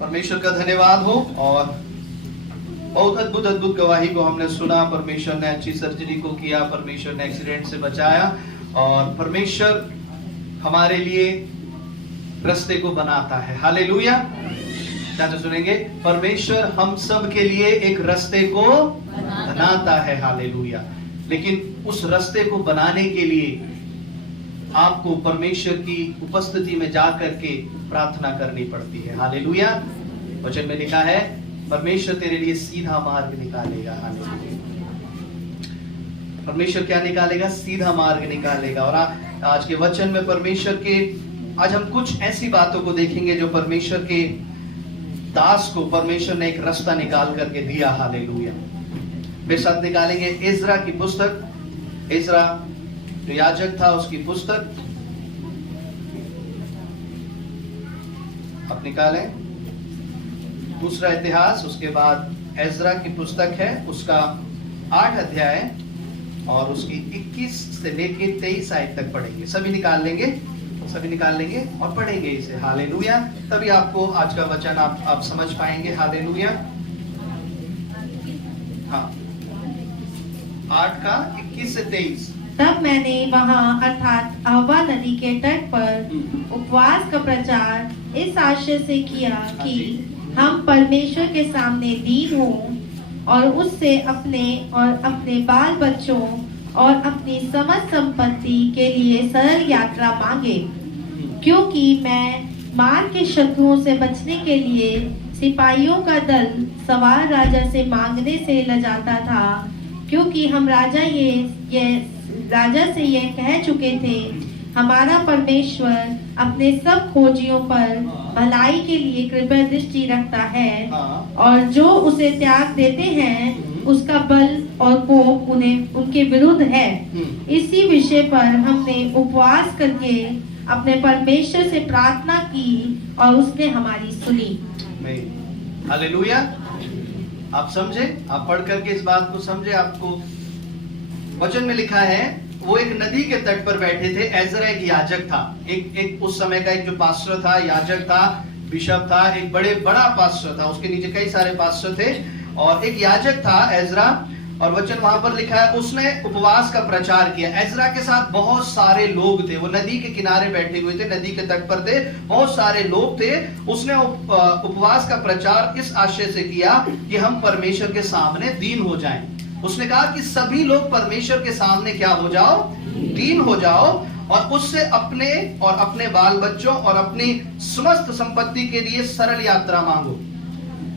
परमेश्वर का धन्यवाद हो। और बहुत अद्भुत अद्भुत गवाही को हमने सुना। परमेश्वर ने अच्छी सर्जरी को किया, परमेश्वर ने एक्सीडेंट से बचाया, और परमेश्वर हमारे लिए रास्ते को बनाता है। हालेलुया। क्या तो सुनेंगे? परमेश्वर हम सब के लिए एक रास्ते को बनाता है। हालेलुया। लेकिन उस रास्ते को बनाने के लिए आपको परमेश्वर की उपस्थिति में जाकर के प्रार्थना करनी पड़ती है। हालेलुया। वचन में लिखा है परमेश्वर तेरे लिए सीधा मार्ग निकालेगा। हालेलुया। परमेश्वर क्या निकालेगा? सीधा मार्ग निकालेगा। और आज के वचन में परमेश्वर के आज हम कुछ ऐसी बातों को देखेंगे जो परमेश्वर के दास को परमेश्वर ने एक रास्ता निकाल करके दिया। हालेलुया। मेरे साथ निकालेंगे इज़रा की पुस्तक। इज़रा जो याजक था उसकी पुस्तक आप निकालें। दूसरा इतिहास, उसके बाद इज़रा की पुस्तक है, उसका 8 अध्याय और उसकी 21 से लेके 23 आयत तक पढ़ेंगे। सभी निकाल लेंगे, सभी निकाल लेंगे और पढ़ेंगे इसे। हालेलुया। तभी आपको आज का वचन आप समझ पाएंगे। हालेलुया। हाँ, 8 का 21 से 23। तब मैंने वहाँ अर्थात अहवा नदी के तट पर उपवास का प्रचार इस आशय से किया कि हम परमेश्वर के सामने दीन हों और उससे अपने और अपने बाल बच्चों और अपनी समस्त संपत्ति के लिए सरल यात्रा मांगे, क्योंकि मैं मार के शत्रुओं से बचने के लिए सिपाहियों का दल सवार राजा से मांगने से लजाता था, क्योंकि हम राजा से ये कह चुके थे, हमारा परमेश्वर अपने सब खोजियों पर भलाई के लिए कृपा दृष्टि रखता है, और जो उसे त्याग देते हैं उसका बल और कोप उनके विरुद्ध है। इसी विषय पर हमने उपवास करके अपने परमेश्वर से प्रार्थना की और उसने हमारी सुनी। हालेलुया। आप समझे? आप पढ़ करके इस बात को समझे। आपको वचन में लिखा है वो एक नदी के तट पर बैठे थे। इज़रा एक याजक था, एक उस समय का एक जो पास्टर था, याजक था, बिशप था, एक बड़ा पास्टर था, उसके नीचे कई सारे पास्टर थे, और एक याजक था इज़रा। और वचन वहां पर लिखा है उसने उपवास का प्रचार किया। इज़रा के साथ बहुत सारे लोग थे, वो नदी के किनारे बैठे हुए थे, नदी के तट पर थे, बहुत सारे लोग थे। उसने उपवास का प्रचार इस आशय से किया कि हम परमेश्वर के सामने दीन हो जाएं। उसने कहा कि सभी लोग परमेश्वर के सामने क्या हो जाओ? दीन हो जाओ, और उससे अपने और अपने बाल बच्चों और अपनी समस्त संपत्ति के लिए सरल यात्रा मांगो।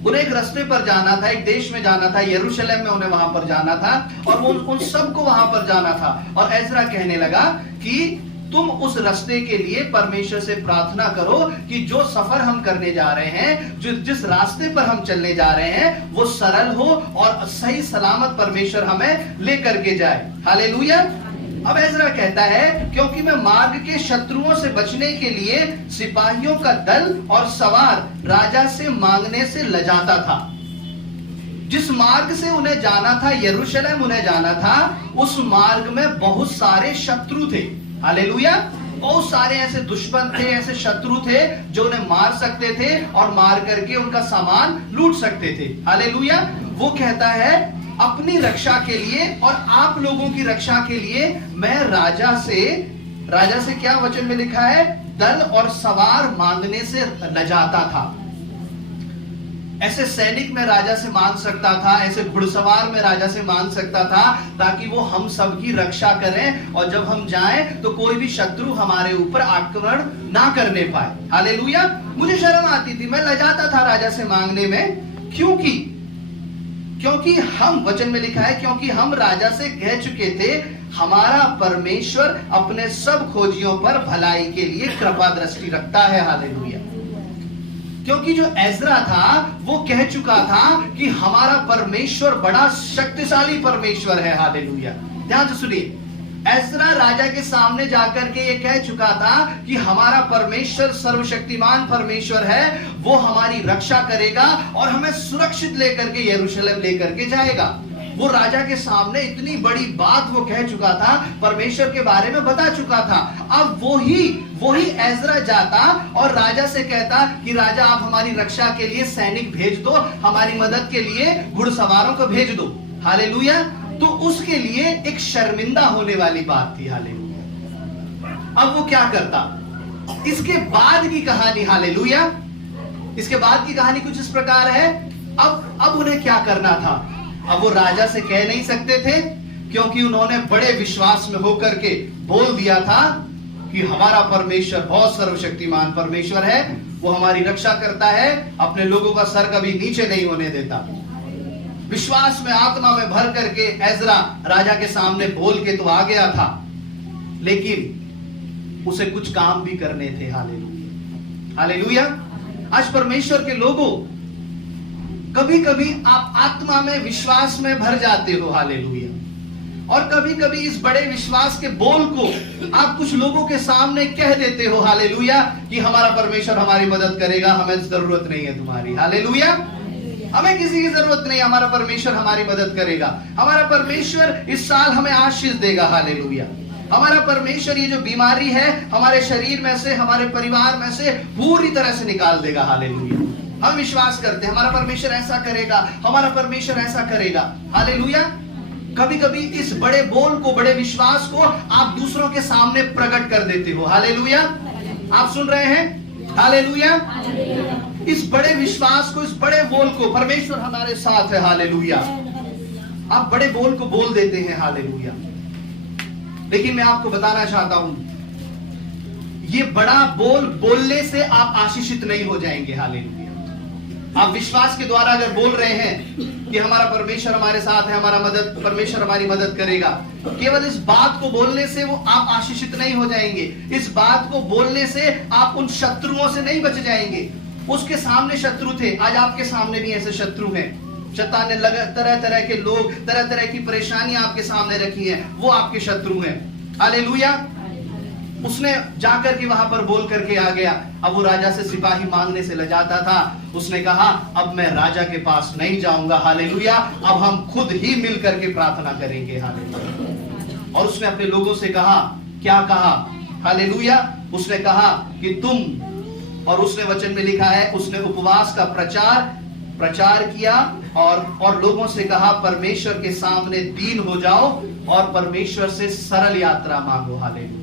उन्हें एक रास्ते पर जाना था, एक देश में जाना था, यरूशलेम में उन्हें वहां पर जाना था, और उन सबको वहां पर जाना था। और इज़रा कहने लगा कि तुम उस रास्ते के लिए परमेश्वर से प्रार्थना करो कि जो सफर हम करने जा रहे हैं, जिस रास्ते पर हम चलने जा रहे हैं, वो सरल हो और सही सलामत परमेश्वर हमें लेकर के जाए। हालेलुया। अब इज़रा कहता है क्योंकि मैं मार्ग के शत्रुओं से बचने के लिए सिपाहियों का दल और सवार राजा से मांगने से लजाता था। जिस मार्ग से उन्हें जाना था, यरूशलेम उन्हें जाना था, उस मार्ग में बहुत सारे शत्रु थे। हालेलुया। बहुत सारे ऐसे दुश्मन थे, ऐसे शत्रु थे जो उन्हें मार सकते थे और मार करके उनका सामान लूट सकते थे। हालेलुया। वो कहता है अपनी रक्षा के लिए और आप लोगों की रक्षा के लिए मैं राजा से क्या वचन में लिखा है? दल और सवार मांगने से लजाता था। ऐसे सैनिक में राजा से मांग सकता था, ऐसे घुड़सवार में राजा से मांग सकता था, ताकि वो हम सब की रक्षा करें, और जब हम जाएं तो कोई भी शत्रु हमारे ऊपर आक्रमण ना करने पाए। हालेलुया। मुझे शर्म आती थी, मैं लजाता था राजा से मांगने में, क्योंकि हम, वचन में लिखा है, क्योंकि हम राजा से कह चुके थे, हमारा परमेश्वर अपने सब खोजियों पर भलाई के लिए कृपा दृष्टि रखता है। हालेलुया। क्योंकि जो इज़रा था वो कह चुका था कि हमारा परमेश्वर बड़ा शक्तिशाली परमेश्वर है। हालेलुया। ध्यान से सुनिए, इज़रा राजा के सामने जाकर के ये कह चुका था कि हमारा परमेश्वर सर्वशक्तिमान परमेश्वर है, वो हमारी रक्षा करेगा और हमें सुरक्षित लेकर के यरूशलेम लेकर के जाएगा। वो राजा के सामने इतनी बड़ी बात वो कह चुका था, परमेश्वर के बारे में बता चुका था। अब वही एजरा जाता और राजा से कहता कि राजा आप हमारी रक्षा के लिए सैनिक भेज दो, हमारी मदद के लिए घुड़सवारों को भेज दो। हालेलुया। तो उसके लिए एक शर्मिंदा होने वाली बात थी। हालेलुया। अब वो क्या करता, इसके बाद की कहानी, हालेलुया, इसके बाद की कहानी कुछ इस प्रकार है। अब उन्हें क्या करना था? अब वो राजा से कह नहीं सकते थे, क्योंकि उन्होंने बड़े विश्वास में होकर के बोल दिया था कि हमारा परमेश्वर बहुत सर्वशक्तिमान परमेश्वर है, वो हमारी रक्षा करता है, अपने लोगों का सर कभी नीचे नहीं होने देता। विश्वास में, आत्मा में भर करके एजरा राजा के सामने बोल के तो आ गया था, लेकिन उसे कुछ काम भी करने थे। Hallelujah, hallelujah. आज परमेश्वर के लोगों, कभी कभी आप आत्मा में, विश्वास में भर जाते हो। हालेलुया। और कभी कभी इस बड़े विश्वास के बोल को आप कुछ लोगों के सामने कह देते हो। हालेलुया, कि हमारा परमेश्वर हमारी मदद करेगा, हमें जरूरत नहीं है तुम्हारी। हालेलुया। हमें किसी की जरूरत नहीं, हमारा परमेश्वर हमारी मदद करेगा, हमारा परमेश्वर इस साल हमें आशीष देगा। हालेलुया। हमारा परमेश्वर ये जो बीमारी है हमारे शरीर में से, हमारे परिवार में से पूरी तरह से निकाल देगा। हालेलुया। हम विश्वास करते हैं हमारा परमेश्वर ऐसा करेगा, हमारा परमेश्वर ऐसा करेगा। हालेलुया। कभी कभी इस बड़े बोल को, बड़े विश्वास को आप दूसरों के सामने प्रकट कर देते हो। हालेलुया। आप सुन रहे हैं? हालेलुया। इस बड़े विश्वास को, इस बड़े बोल को, परमेश्वर हमारे साथ है। हालेलुया। आप बड़े बोल को बोल देते हैं। हालेलुया। लेकिन मैं आपको बताना चाहता हूं, ये बड़ा बोल बोलने से आप आशीषित नहीं हो जाएंगे। हालेलुया। आप विश्वास के द्वारा अगर बोल रहे हैं कि हमारा परमेश्वर हमारे साथ है, परमेश्वर हमारी मदद करेगा, केवल इस बात को बोलने से वो आप आशीषित नहीं हो जाएंगे। इस बात को बोलने से आप उन शत्रुओं से नहीं बच जाएंगे। उसके सामने शत्रु थे, आज आपके सामने भी ऐसे शत्रु हैं। शैतान ने तरह तरह के लोग, तरह तरह की परेशानियां आपके सामने रखी हैं, वो आपके शत्रु हैं। हालेलुया। उसने जाकर के वहां पर बोल करके आ गया। अब वो राजा से सिपाही मांगने से लजाता था। उसने कहा अब मैं राजा के पास नहीं जाऊंगा। हालेलुया। अब हम खुद ही मिल करके प्रार्थना करेंगे। हालेलुया। और उसने अपने लोगों से कहा, क्या कहा? हालेलुया। उसने कहा कि तुम, और उसने वचन में लिखा है, उसने उपवास का प्रचार किया और लोगों से कहा परमेश्वर के सामने दीन हो जाओ और परमेश्वर से सरल यात्रा मांगो। हालेलुया।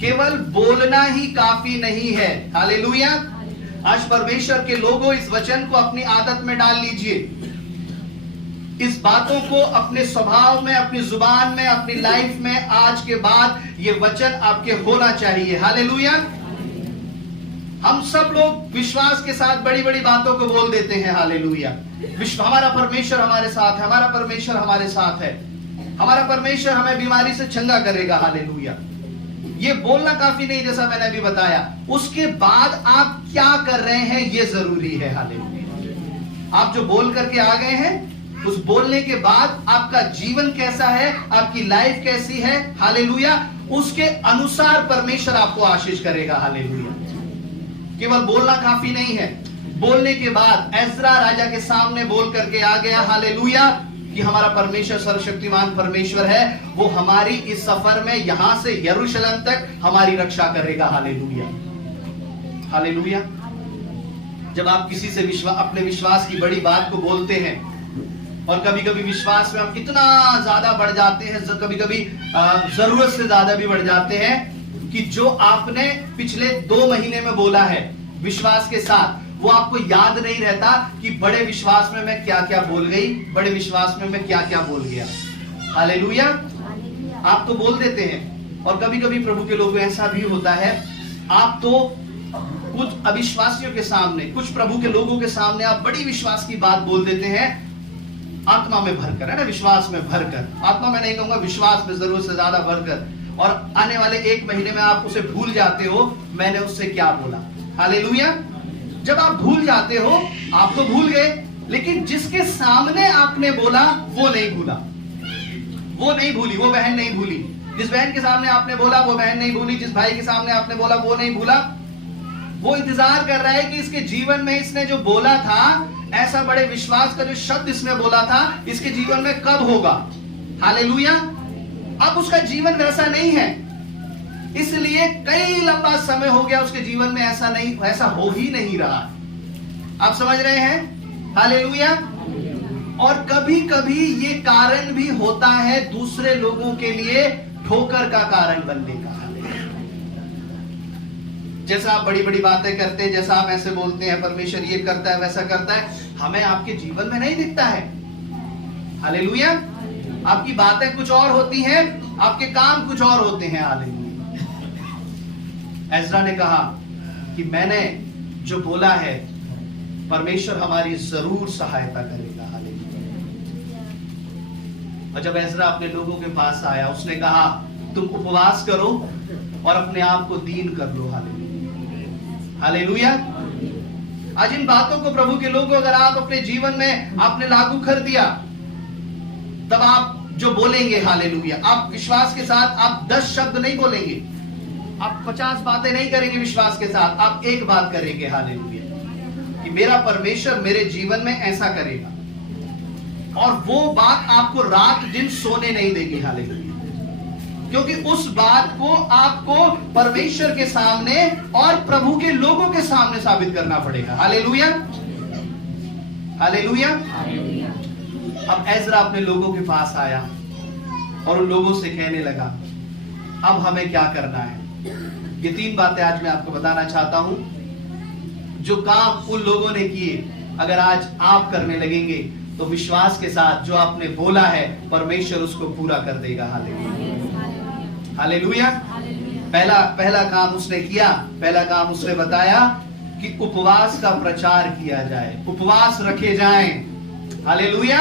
केवल बोलना ही काफी नहीं है। हालेलुया। आज परमेश्वर के लोगों, इस वचन को अपनी आदत में डाल लीजिए। इस बातों को अपने स्वभाव में, अपनी जुबान में, अपनी लाइफ में आज के बाद ये वचन आपके होना चाहिए। हालेलुया। हम सब लोग विश्वास के साथ बड़ी बड़ी बातों को बोल देते हैं। हालेलुया। हमारा परमेश्वर हमारे साथ है, हमारा परमेश्वर हमारे साथ है, हमारा परमेश्वर हमें बीमारी से चंगा करेगा। हालेलुया। ये बोलना काफी नहीं, जैसा मैंने अभी बताया। उसके बाद आप क्या कर रहे हैं ये जरूरी है। हालेलुया। आप जो बोल करके आ गए हैं, उस बोलने के बाद आपका जीवन कैसा है, आपकी लाइफ कैसी है। हालेलुया। उसके अनुसार परमेश्वर आपको आशीष करेगा। हालेलुया। केवल बोलना काफी नहीं है। बोलने के बाद एजरा राजा के सामने बोल करके आ गया। हालेलुया। कि हमारा परमेश्वर सर्वशक्तिमान परमेश्वर है, वो हमारी इस सफर में यहां से यरूशलेम तक हमारी रक्षा करेगा। हालेलुया। हालेलुया। जब आप किसी से अपने विश्वास की बड़ी बात को बोलते हैं, और कभी कभी विश्वास में हम इतना ज्यादा बढ़ जाते हैं, कभी कभी जरूरत से ज्यादा भी बढ़ जाते हैं, कि जो आपने पिछले 2 महीने में बोला है विश्वास के साथ, वो आपको याद नहीं रहता कि बड़े विश्वास में मैं क्या क्या बोल गई, बड़े विश्वास में मैं क्या क्या बोल गया। हालेलुया। आप तो बोल देते हैं। और कभी कभी प्रभु के लोगों ऐसा भी होता है, आप तो कुछ अविश्वासियों के सामने, कुछ प्रभु के लोगों के सामने आप बड़ी विश्वास की बात बोल देते हैं, आत्मा में भरकर, है ना, विश्वास में भरकर। आत्मा में नहीं कहूंगा, विश्वास में जरूरत से ज्यादा भरकर। और आने वाले 1 महीने में आप उसे भूल जाते हो, मैंने उससे क्या बोला। हालेलुया। जब आप भूल जाते हो, आप तो भूल गए, लेकिन जिसके सामने आपने बोला वो नहीं भूला, वो नहीं भूली, वो बहन नहीं भूली। जिस बहन के सामने आपने बोला वो बहन नहीं भूली, जिस भाई के सामने आपने बोला वो नहीं भूला। वो इंतजार कर रहा है कि इसके जीवन में इसने जो बोला था, ऐसा बड़े विश्वास का जो शब्द इसने बोला था, इसके जीवन में कब होगा। हालेलुया। अब उसका जीवन वैसा नहीं है, इसलिए कई लंबा समय हो गया उसके जीवन में ऐसा हो ही नहीं रहा। आप समझ रहे हैं। हालेलुया। और कभी कभी ये कारण भी होता है दूसरे लोगों के लिए ठोकर का कारण बनने का। जैसा आप बड़ी बड़ी बातें करते हैं, जैसा आप ऐसे बोलते हैं परमेश्वर ये करता है वैसा करता है, हमें आपके जीवन में नहीं दिखता है। हालेलुया। आपकी बातें कुछ और होती हैं, आपके काम कुछ और होते हैं। हालेलुया। एज़रा ने कहा कि मैंने जो बोला है परमेश्वर हमारी जरूर सहायता करेगा। हालेलुया। और जब एज़रा अपने लोगों के पास आया, उसने कहा तुम उपवास करो और अपने आप को दीन कर लो। हालेलुया। हालेलुया। आज इन बातों को प्रभु के लोगों, अगर आप अपने जीवन में आपने लागू कर दिया, तब आप जो बोलेंगे, हालेलुया, आप विश्वास के साथ आप 10 शब्द नहीं बोलेंगे, आप 50 बातें नहीं करेंगे विश्वास के साथ, आप एक बात करेंगे। हालेलुया। कि मेरा परमेश्वर मेरे जीवन में ऐसा करेगा, और वो बात आपको रात दिन सोने नहीं देगी। हालेलुया। क्योंकि उस बात को आपको परमेश्वर के सामने और प्रभु के लोगों के सामने साबित करना पड़ेगा। हालेलुया। हालेलुया। अब एज़रा अपने लोगों के पास आया और उन लोगों से कहने लगा अब हमें क्या करना है। ये 3 बातें आज मैं आपको बताना चाहता हूं। जो काम उन लोगों ने किए, अगर आज आप करने लगेंगे तो विश्वास के साथ जो आपने बोला है परमेश्वर उसको पूरा कर देगा। हालेलुया। हालेलुया। पहला काम उसने किया, पहला काम उसने बताया कि उपवास का प्रचार किया जाए, उपवास रखे जाएं। हालेलुया।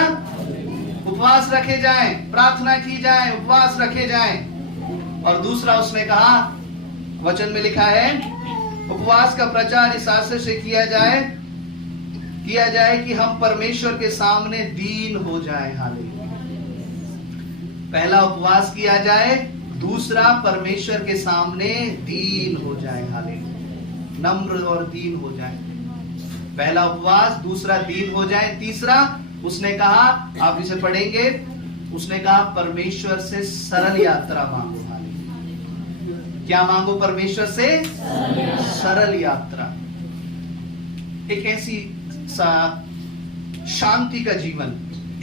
उपवास रखे जाएं, प्रार्थना की जाए, उपवास रखे जाएं। और दूसरा उसने कहा, वचन में लिखा है उपवास का प्रचार इस आशय से किया जाए कि हम परमेश्वर के सामने दीन हो जाएं। हालेलुया। पहला उपवास किया जाए, दूसरा परमेश्वर के सामने दीन हो जाए। हालेलुया। नम्र और दीन हो जाए। पहला उपवास, दूसरा दीन हो जाए, तीसरा उसने कहा, आप इसे पढ़ेंगे, उसने कहा परमेश्वर से सरल यात्रा मांगो। हालेलुया। क्या मांगो परमेश्वर से? सरल यात्रा। एक ऐसी शांति का जीवन,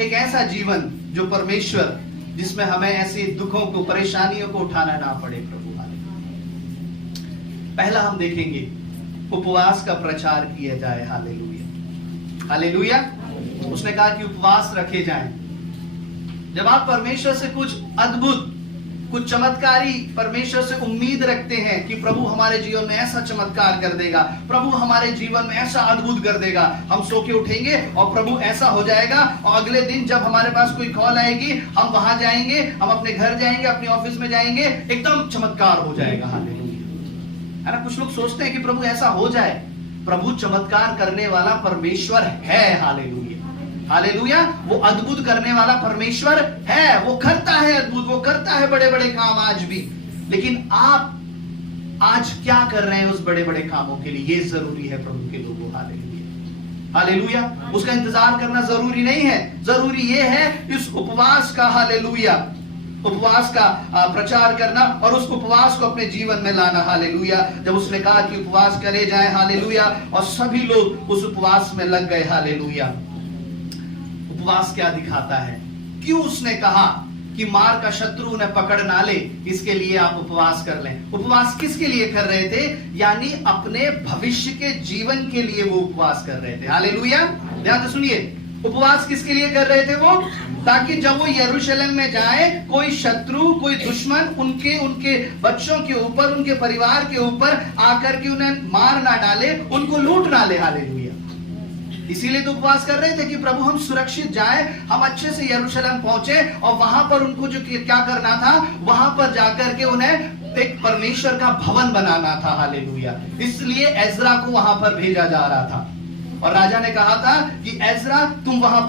एक ऐसा जीवन जो परमेश्वर, जिसमें हमें ऐसे दुखों को, परेशानियों को उठाना ना पड़े। प्रभु। पहला हम देखेंगे उपवास का प्रचार किया जाए। हालेलुया। हालेलुया। उसने कहा कि उपवास रखे जाएं। जब आप परमेश्वर से कुछ अद्भुत, कुछ चमत्कारी परमेश्वर से उम्मीद रखते हैं कि प्रभु हमारे जीवन में ऐसा चमत्कार कर देगा, प्रभु हमारे जीवन में ऐसा अद्भुत कर देगा, हम सो के उठेंगे और प्रभु ऐसा हो जाएगा, और अगले दिन जब हमारे पास कोई कॉल आएगी हम वहां जाएंगे, हम अपने घर जाएंगे, अपने ऑफिस में जाएंगे, एकदम चमत्कार हो जाएगा। हालेलुया। है ना। कुछ लोग सोचते हैं कि प्रभु ऐसा हो जाए। प्रभु चमत्कार करने वाला परमेश्वर है। हालेलुया। हालेलुया। वो अद्भुत करने वाला परमेश्वर है, वो करता है अद्भुत, वो करता है बड़े बड़े काम आज भी। लेकिन आप आज क्या कर रहे हैं उस बड़े बड़े कामों के लिए, ये जरूरी है प्रभु के लोगों। हालेलुया। हालेलुया। उसका इंतजार करना जरूरी नहीं है, जरूरी ये है इस उपवास का, हालेलुया, उपवास का प्रचार करना और उस उपवास को अपने जीवन में लाना। हालेलुया। जब उसने कहा कि उपवास करे जाए, हालेलुया, और सभी लोग उस उपवास में लग गए। हालेलुया। उपवास क्या दिखाता है? क्यों उसने कहा कि मार का शत्रु उन्हें पकड़ ना ले, इसके लिए आप उपवास कर लें। उपवास किसके लिए कर रहे थे? यानी अपने भविष्य के जीवन के लिए वो उपवास कर रहे थे। हालेलुया। ध्यान से सुनिए, उपवास किसके लिए कर रहे थे वो? ताकि जब वो यरूशलेम में जाए, कोई शत्रु, कोई दुश्मन उनके बच्चों के ऊपर, उनके परिवार के ऊपर आकर के उन्हें मार ना डाले, उनको लूट ना ले। हालेलुया। इसीलिए तो उपवास कर रहे थे कि प्रभु हम सुरक्षित जाए, हम अच्छे से यरूशलेम पहुंचे, और वहां पर उनको जो क्या करना था, वहां पर जाकर के उन्हें एक परमेश्वर का भवन बनाना था। हालेलुया। इसलिए एज़रा को वहां पर भेजा जा रहा था, और राजा ने कहा था कि एज़रा तुम वहां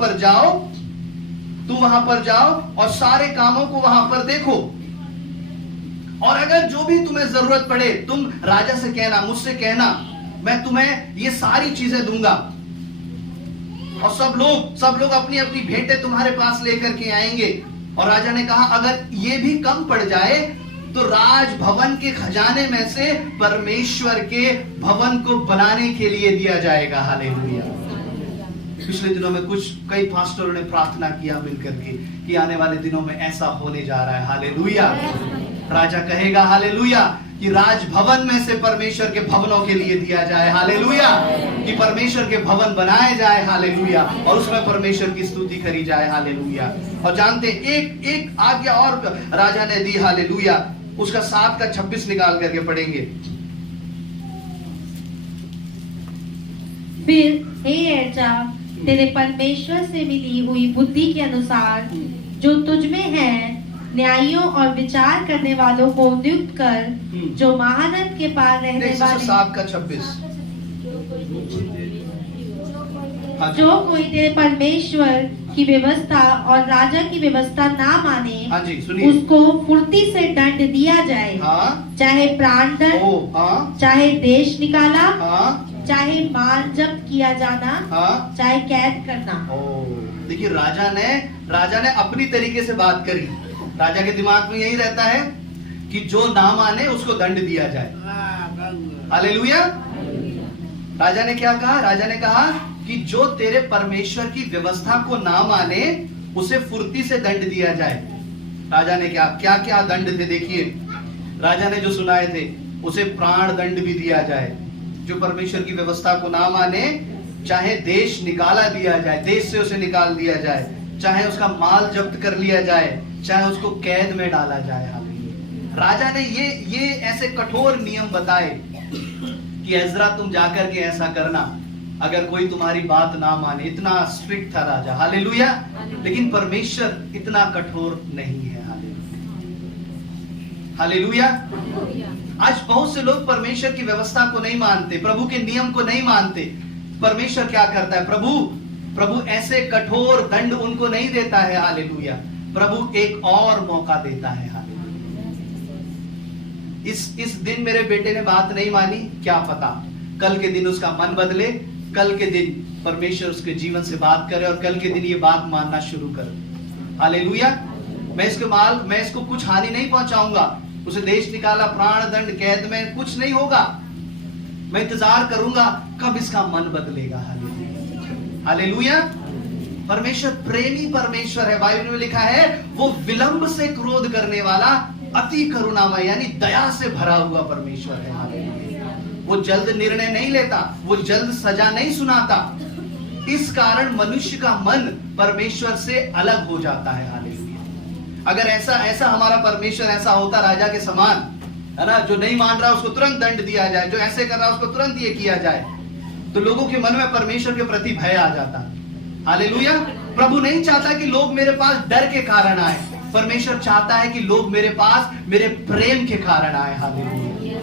पर जाओ और सारे कामों को वहां पर देखो, और अगर जो भी तुम्हें जरूरत पड़े तुम राजा से कहना, मुझसे कहना, मैं तुम्हें ये सारी चीजें दूंगा। और सब लोग अपनी अपनी भेंटें तुम्हारे पास लेकर के आएंगे। और राजा ने कहा अगर ये भी कम पड़ जाए तो राजभवन के खजाने में से परमेश्वर के भवन को बनाने के लिए दिया जाएगा। हालेलुया। पिछले दिनों में कई पास्टरों ने प्रार्थना किया मिलकर के कि आने वाले दिनों में ऐसा होने जा रहा है। हालेलुया। राजा कहेगा हालेलुया कि राजभवन में से परमेश्वर के भवनों के लिए दिया जाए। हालेलुया। कि परमेश्वर के भवन बनाए जाए। हालेलुया। और उसमें परमेश्वर की स्तुति करी जाए। हालेलुया। और जानते एक आज्ञा और राजा ने दी। हालेलुया। उसका 7 का 26 निकाल करके पढ़ेंगे। फिर हे एर्जा, तेरे परमेश्वर से मिली हुई बुद्धि के अनुसार जो तुझ में है, न्यायियों और विचार करने वालों को नियुक्त कर, जो महानद के पार रहने वाले। 7 का 26। जो कोई तेरे परमेश्वर की व्यवस्था और राजा की व्यवस्था ना माने, हाँ जी, सुनिए। उसको फुर्ती से दंड दिया जाए। हाँ? चाहे चाहे प्राण दंड, हाँ? चाहे देश निकाला, हाँ? चाहे माल जब्त किया जाना, हाँ? चाहे कैद करना। देखिए राजा ने अपनी तरीके से बात करी। राजा के दिमाग में यही रहता है कि जो ना माने उसको दंड दिया जाए। हालेलुया। राजा ने क्या कहा? राजा ने कहा कि जो तेरे परमेश्वर की व्यवस्था को ना माने उसे फुर्ती से दंड दिया जाए। राजा ने क्या दंड थे देखिए। राजा ने जो सुनाए थे उसे प्राण दंड भी दिया जाए। जो परमेश्वर की व्यवस्था को ना माने, चाहे देश निकाला दिया जाए, देश से उसे निकाल दिया जाए, चाहे उसका माल जब्त कर लिया जाए, चाहे उसको कैद में डाला जाए। हालेलुया। राजा ने ये ऐसे कठोर नियम बताए कि एजरा तुम जाकर के ऐसा करना अगर कोई तुम्हारी बात ना माने। इतना स्ट्रिक्ट था राजा। हालेलुया। लेकिन परमेश्वर इतना कठोर नहीं है। हालेलुया। आज बहुत से लोग परमेश्वर की व्यवस्था को नहीं मानते, प्रभु के नियम को नहीं मानते। परमेश्वर क्या करता है? प्रभु ऐसे कठोर दंड उनको नहीं देता है। हालेलुया। प्रभु एक और मौका देता है। हालेलुया। इस दिन मेरे बेटे ने बात नहीं मानी, क्या पता कल के दिन उसका मन बदले, कल के दिन परमेश्वर उसके जीवन से बात करे और कल के दिन ये बात मानना शुरू करे। हालेलुया। मैं इसको कुछ हानि नहीं पहुंचाऊंगा। उसे देश निकाला, प्राण दंड, कैद में, कुछ नहीं होगा। मैं इंतजार करूंगा कब इसका मन बदलेगा। हालेलुया। हालेलुया। परमेश्वर प्रेमी परमेश्वर है। बाइबल में लिखा है वो विलंब से क्रोध करने वाला, अति करुणामय यानी दया से भरा हुआ परमेश्वर है। हालेलुया। वो जल्द निर्णय नहीं लेता, वो जल्द सजा नहीं सुनाता। इस कारण मनुष्य का मन परमेश्वर से अलग हो जाता है। हालेलुया। अगर ऐसा हमारा परमेश्वर ऐसा होता राजा के समान, है ना, जो नहीं मान रहा उसको तुरंत दंड दिया जाए, जो ऐसे कर रहा उसको तुरंत ये किया जाए, तो लोगों के मन में परमेश्वर के प्रति भय आ जाता। हालेलुया। प्रभु नहीं चाहता कि लोग मेरे पास डर के कारण आए, परमेश्वर चाहता है कि लोग मेरे पास मेरे प्रेम के कारण आए। हालेलुया।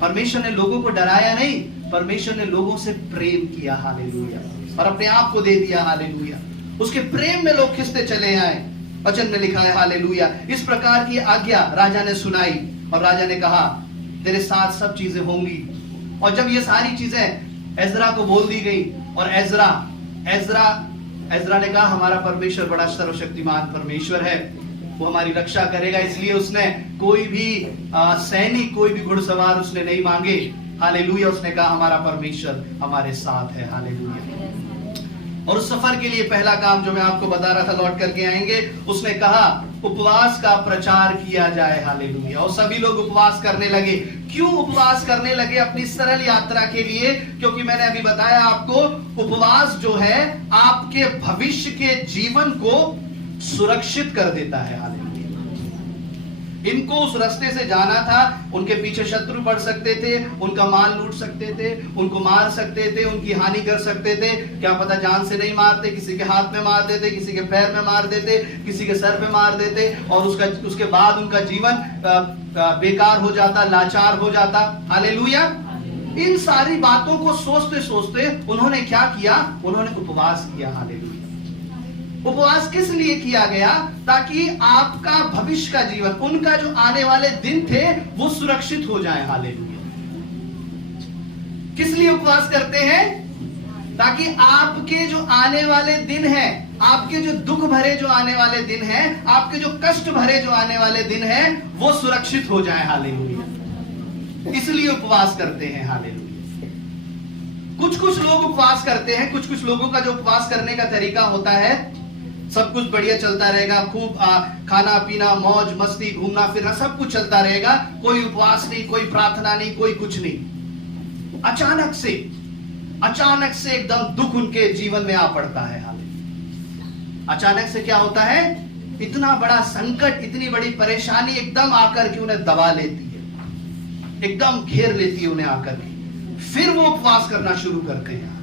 परमेश्वर ने लोगों को डराया नहीं, परमेश्वर ने लोगों से प्रेम किया। हालेलुया। और अपने आप को दे दिया। हालेलुया। उसके प्रेम में लोग खिसते चले आए। वचन में लिखा है। हालेलुया। इस प्रकार की आज्ञा राजा ने सुनाई और राजा ने कहा तेरे साथ सब चीजें होंगी। और जब ये सारी चीजें एजरा को बोल दी गई और एजरा ने कहा हमारा परमेश्वर बड़ा सर्वशक्तिमान परमेश्वर है, वो हमारी रक्षा करेगा। इसलिए उसने कोई भी सैनिक, कोई भी घुड़सवार उसने नहीं मांगे। हालेलुया। उसने कहा हमारा परमेश्वर हमारे साथ है। हालेलुया। और उस सफर के लिए पहला काम जो मैं आपको बता रहा था, लौट करके आएंगे, उसने कहा उपवास का प्रचार किया जाए। हालेलुया। और सभी लोग उपवास करने लगे। क्यों उपवास करने लगे? अपनी सरल यात्रा के लिए, क्योंकि मैंने अभी बताया आपको उपवास जो है आपके भविष्य के जीवन को सुरक्षित कर देता है। हालेलुया। इनको उस रास्ते से जाना था, उनके पीछे शत्रु पड़ सकते थे, उनका माल लूट सकते थे, उनको मार सकते थे, उनकी हानि कर सकते थे। क्या पता जान से नहीं मारते, किसी के हाथ में मार देते, किसी के पैर में मार देते, किसी के सर पे मार देते और उसके बाद उनका जीवन बेकार हो जाता, लाचार हो जाता। हालेलुया। इन सारी बातों को सोचते सोचते उन्होंने क्या किया? उन्होंने उपवास किया। हालेलुया। उपवास किस लिए किया गया? ताकि आपका भविष्य का जीवन, उनका जो आने वाले दिन थे वो सुरक्षित हो जाए। हालेलुया। किस लिए उपवास करते हैं? ताकि आपके जो आने वाले दिन हैं, आपके जो दुख भरे जो आने वाले दिन हैं, आपके जो कष्ट भरे जो आने वाले दिन हैं, वो सुरक्षित हो जाए। हालेलुया। इसलिए उपवास करते हैं। हालेलुया। कुछ लोग उपवास करते हैं, कुछ लोगों का जो उपवास करने का तरीका होता है, सब कुछ बढ़िया चलता रहेगा, खूब खाना पीना मौज मस्ती घूमना फिरना सब कुछ चलता रहेगा, कोई उपवास नहीं, कोई प्रार्थना नहीं, कोई कुछ नहीं। अचानक से एकदम दुख उनके जीवन में आ पड़ता है। अचानक से क्या होता है? इतना बड़ा संकट, इतनी बड़ी परेशानी एकदम आकर के उन्हें दबा लेती है, एकदम घेर लेती है उन्हें आकर के। फिर वो उपवास करना शुरू करते हैं।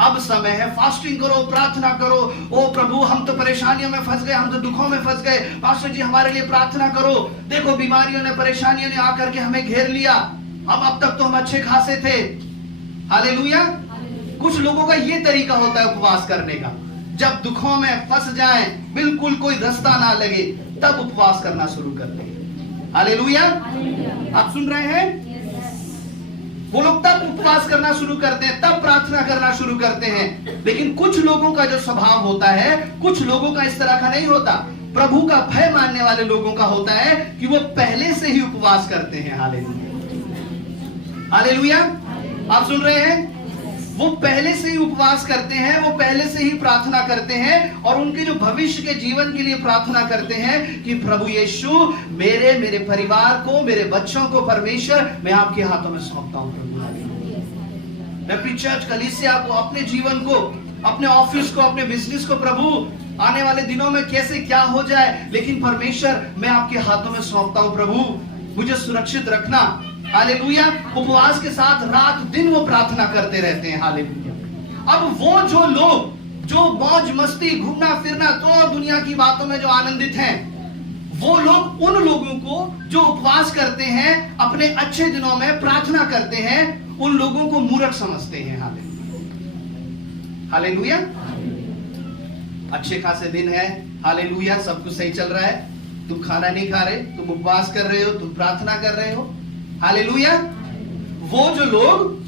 अब समय है, फास्टिंग करो, प्रार्थना करो। ओ प्रभु, हम तो परेशानियों में फंस गए, हम तो दुखों में फंस गए, पास्टर जी हमारे लिए प्रार्थना करो। देखो बीमारियों ने, परेशानियों ने आकर के हमें घेर लिया, अब तक तो हम अच्छे खासे थे। हालेलुया। कुछ लोगों का ये तरीका होता है उपवास करने का, जब दुखों में फंस जाएं, बिल्कुल कोई रास्ता ना लगे, तब उपवास करना शुरू करते हैं। हालेलुया। आप सुन रहे हैं? वो लोग तब उपवास करना शुरू करते हैं, तब प्रार्थना करना शुरू करते हैं। लेकिन कुछ लोगों का जो स्वभाव होता है, कुछ लोगों का इस तरह का नहीं होता। प्रभु का भय मानने वाले लोगों का होता है कि वो पहले से ही उपवास करते हैं। हालेलुया। हालेलुया। आप सुन रहे हैं? वो पहले से ही उपवास करते हैं, वो पहले से ही प्रार्थना करते हैं, और उनके जो भविष्य के जीवन के लिए प्रार्थना करते हैं कि प्रभु यीशु, मेरे परिवार को, मेरे बच्चों को, परमेश्वर मैं आपके हाथों में सौंपता हूं। प्रभु मैं अपनी चर्च कलीसिया को, अपने जीवन को, अपने ऑफिस को, अपने बिजनेस को, प्रभु आने वाले दिनों में कैसे क्या हो जाए, लेकिन परमेश्वर मैं आपके हाथों में सौंपता हूं। प्रभु मुझे सुरक्षित रखना। हालेलुया। उपवास के साथ रात दिन वो प्रार्थना करते रहते हैं। हालेलुया। अब वो जो लोग जो मौज मस्ती घूमना फिरना तो दुनिया की बातों में जो आनंदित हैं, वो लोग उन लोगों को जो उपवास करते हैं, अपने अच्छे दिनों में प्रार्थना करते हैं, उन लोगों को मूर्ख समझते हैं। हालेलुया। अच्छे खासे दिन है, हालेलुया, सब कुछ सही चल रहा है, तुम खाना नहीं खा रहे, तुम उपवास कर रहे हो, तुम प्रार्थना कर रहे हो। हालेलुया। वो जो लोग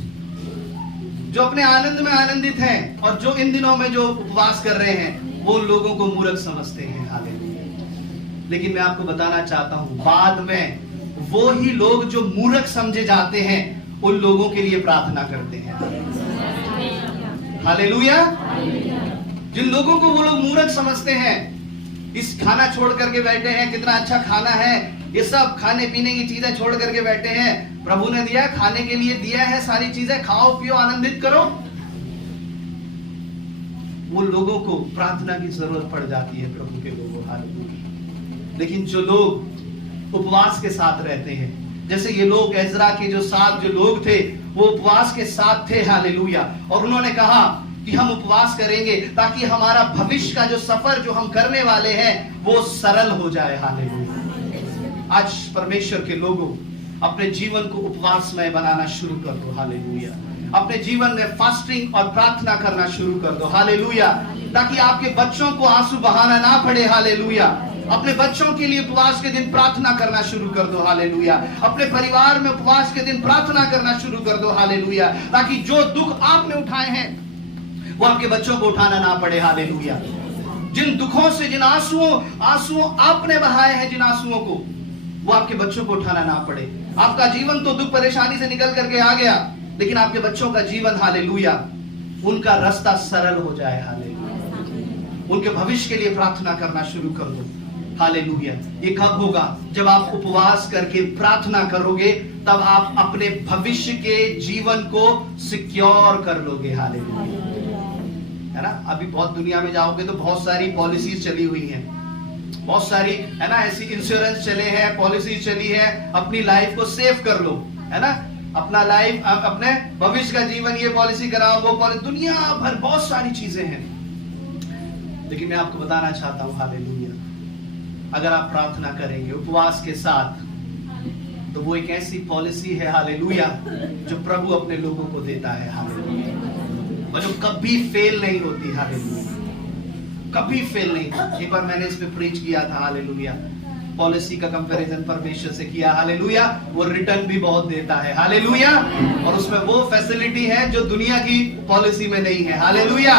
जो अपने आनंद में आनंदित हैं और जो इन दिनों में जो उपवास कर रहे हैं, वो उन लोगों को मूर्ख समझते हैं। हालेलुया। लेकिन मैं आपको बताना चाहता हूं, बाद में वो ही लोग जो मूर्ख समझे जाते हैं, उन लोगों के लिए प्रार्थना करते हैं। हालेलुया। जिन लोगों को वो लोग मूर्ख समझते हैं, इस खाना छोड़ करके बैठे हैं, कितना अच्छा खाना है, ये सब खाने पीने की चीजें छोड़ करके बैठे हैं, प्रभु ने दिया खाने के लिए, दिया है सारी चीजें, खाओ पियो आनंदित करो। वो लोगों को प्रार्थना की जरूरत पड़ जाती है, प्रभु के लोगों। हालेलुया। लेकिन जो लोग उपवास के साथ रहते हैं, जैसे ये लोग एजरा के जो 7 जो लोग थे, वो उपवास के साथ थे। हालेलुया। और उन्होंने कहा कि हम उपवास करेंगे ताकि हमारा भविष्य का जो सफर जो हम करने वाले हैं, वो सरल हो जाए। हालेलुया। आज परमेश्वर के लोगों, अपने जीवन को उपवासमय बनाना शुरू कर दो। हालेलुया। अपने जीवन में फास्टिंग और प्रार्थना करना शुरू कर दो। हालेलुया। ताकि आपके बच्चों को आंसू बहाना ना पड़े। हालेलुया। अपने बच्चों के लिए उपवास के दिन प्रार्थना करना शुरू कर दो। हालेलुया। अपने परिवार में उपवास के दिन प्रार्थना करना शुरू कर दो। हालेलुया। ताकि जो दुख आपने उठाए हैं, वो आपके बच्चों को उठाना ना पड़े। हालेलुया। जिन दुखों से, जिन आंसुओं आपने बहाए हैं, जिन आंसुओं को, वो आपके बच्चों को उठाना ना पड़े। आपका जीवन तो दुख परेशानी से निकल करके आ गया, लेकिन आपके बच्चों का जीवन, हालेलुया, उनका रास्ता सरल हो जाए। हालेलुया। उनके भविष्य के लिए प्रार्थना करना शुरू कर दो। हालेलुया। ये कब होगा? जब आप उपवास करके प्रार्थना करोगे, तब आप अपने भविष्य के जीवन को सिक्योर कर लोगे। हालेलुया। है ना? अभी बहुत दुनिया में जाओगे तो बहुत सारी पॉलिसीज चली हुई हैं, बहुत सारी, है ना, ऐसी इंश्योरेंस चले हैं, पॉलिसी चली है, अपनी लाइफ को सेव कर लो, है ना, अपना लाइफ, अपने भविष्य का जीवन, ये पॉलिसी कराओ, वो पॉलिसी, दुनिया भर बहुत सारी चीजें हैं। लेकिन मैं आपको बताना चाहता हूं, हालेलुया, अगर आप प्रार्थना करेंगे उपवास के साथ, तो वो एक ऐसी पॉलिसी है, हालेलुया, जो प्रभु अपने लोगों को देता है। हालेलुया। और जो कभी फेल नहीं होती। हालेलुया। कभी फेल नहीं। एक बार मैंने इस पे प्रीच किया था। हालेलुया। पॉलिसी का कंपैरिजन परमेश्वर से किया। हालेलुया। वो रिटर्न भी बहुत देता है। हालेलुया। और उसमें वो फैसिलिटी है जो दुनिया की पॉलिसी में नहीं है। हालेलुया।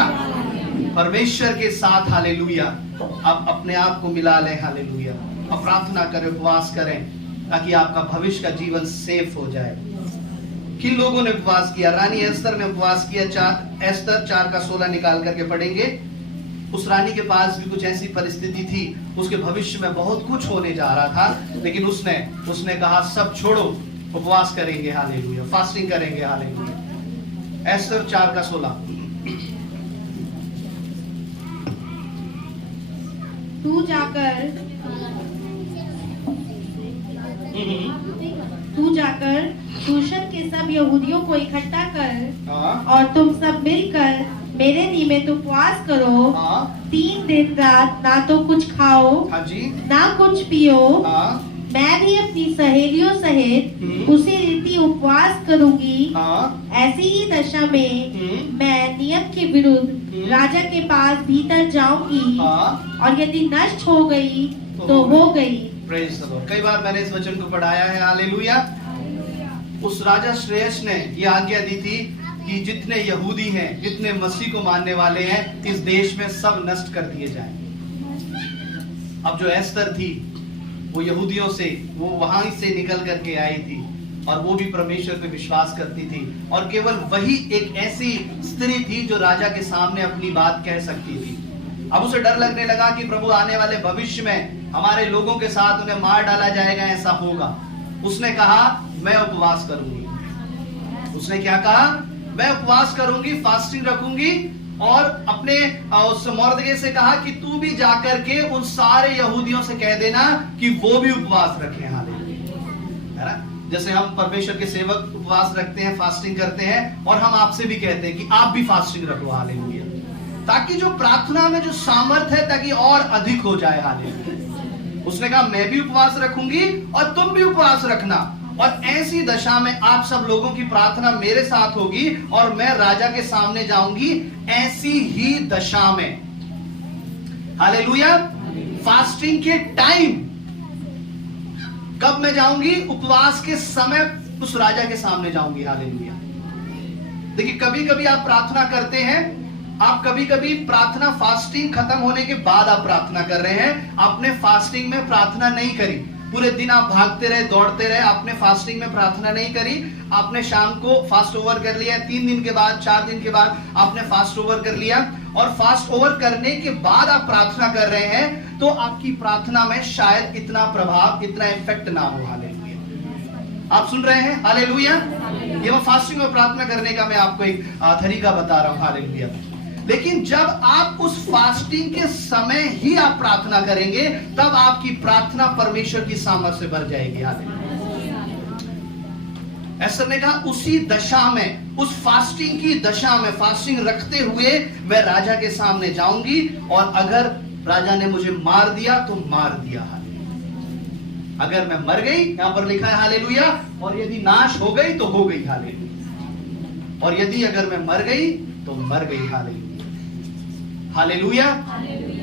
परमेश्वर के साथ हालेलुया आप अपने आप को मिला लें। हालेलुया। अब प्रार्थना करें, उपवास करें, ताकि आपका भविष्य का जीवन सेफ हो जाए। किन लोगों ने उपवास किया? रानी एस्तर ने उपवास किया। एस्तर 4:16 निकाल करके पढ़ेंगे। उस रानी के पास भी कुछ ऐसी परिस्थिति थी, उसके भविष्य में बहुत कुछ होने जा रहा था, लेकिन उसने कहा सब छोड़ो, उपवास करेंगे। हालेलुया। फास्टिंग करेंगे। हालेलुया। एस्तर 4:16। तू जाकर शूशन के सब यहूदियों को इकट्ठा कर और तुम सब मिलकर मेरे निमित्त उपवास करो। 3 दिन रात ना तो कुछ खाओ, हाँ जी, ना कुछ पियो। मैं भी अपनी सहेलियों सहित उसी रीति उपवास करूंगी। ऐसी ही दशा में मैं नियम के विरुद्ध राजा के पास भीतर जाऊंगी, और यदि नष्ट हो गई तो हो गई। Praise the Lord. कई बार मैंने इस वचन को पढ़ाया है। हालेलुया। उस राजा श्रेयस ने ये आज्ञा दी थी कि जितने यहूदी हैं, जितने मसीह को मानने वाले हैं, इस देश में सब नष्ट कर दिए जाएं। अब जो एस्तर थी, वो यहूदियों से, वो वहां से निकल करके आई थी, और वो भी परमेश्वर पे विश्वास करती थी, और केवल वही एक ऐसी स्त्री थी जो राजा के सामने अपनी बात कह सकती थी। अब उसे डर लगने लगा कि प्रभु आने वाले भविष्य में हमारे लोगों के साथ उन्हें मार डाला जाएगा, ऐसा होगा। उसने कहा मैं उपवास करूंगी। उसने क्या कहा? मैं उपवास करूंगी, फास्टिंग रखूंगी, और अपने उस मर्दगे से कहा कि तू भी जाकर के उन सारे यहूदियों से कह देना कि वो भी उपवास रखें। हालेलुया। है ना? जैसे हम परमेश्वर के सेवक उपवास रखते हैं, फास्टिंग करते हैं, और हम आपसे भी कहते हैं कि आप भी फास्टिंग रखो। हालेलुया। ताकि जो प्रार्थना में जो सामर्थ है, ताकि और अधिक हो जाए। हालेलुया। उसने कहा मैं भी उपवास रखूंगी और तुम भी उपवास रखना, और ऐसी दशा में आप सब लोगों की प्रार्थना मेरे साथ होगी, और मैं राजा के सामने जाऊंगी ऐसी ही दशा में। हालेलुया। फास्टिंग के टाइम कब मैं जाऊंगी? उपवास के समय उस राजा के सामने जाऊंगी। हालेलुया। देखिए, कभी कभी आप प्रार्थना करते हैं, आप कभी कभी प्रार्थना फास्टिंग खत्म होने के बाद आप प्रार्थना कर रहे हैं, आपने फास्टिंग में प्रार्थना नहीं करी। पूरे दिन आप भागते रहे, दौड़ते रहे, आपने फास्टिंग में प्रार्थना नहीं करी। आपने शाम को फास्ट ओवर कर लिया, 3 दिन के बाद, 4 दिन के बाद आपने फास्ट ओवर कर लिया, और फास्ट ओवर करने के बाद आप प्रार्थना कर रहे हैं, तो आपकी प्रार्थना में शायद इतना प्रभाव, इतना इफेक्ट ना हो। हालेलुया। आप सुन रहे हैं? हालेलुया। ये मैं फास्टिंग में प्रार्थना करने का मैं आपको एक तरीका बता रहा हूं। हालेलुया। लेकिन जब आप उस फास्टिंग के समय ही आप प्रार्थना करेंगे, तब आपकी प्रार्थना परमेश्वर की सामर्थ से भर जाएगी। एस्तर ने कहा उसी दशा में, उस फास्टिंग की दशा में, फास्टिंग रखते हुए मैं राजा के सामने जाऊंगी, और अगर राजा ने मुझे मार दिया तो मार दिया। अगर मैं मर गई, यहां पर लिखा है हालेलुया, और यदि नाश हो गई तो हो गई। हालेलुया। और यदि अगर मैं मर गई तो मर गई। हालेलुया। हालेलुया।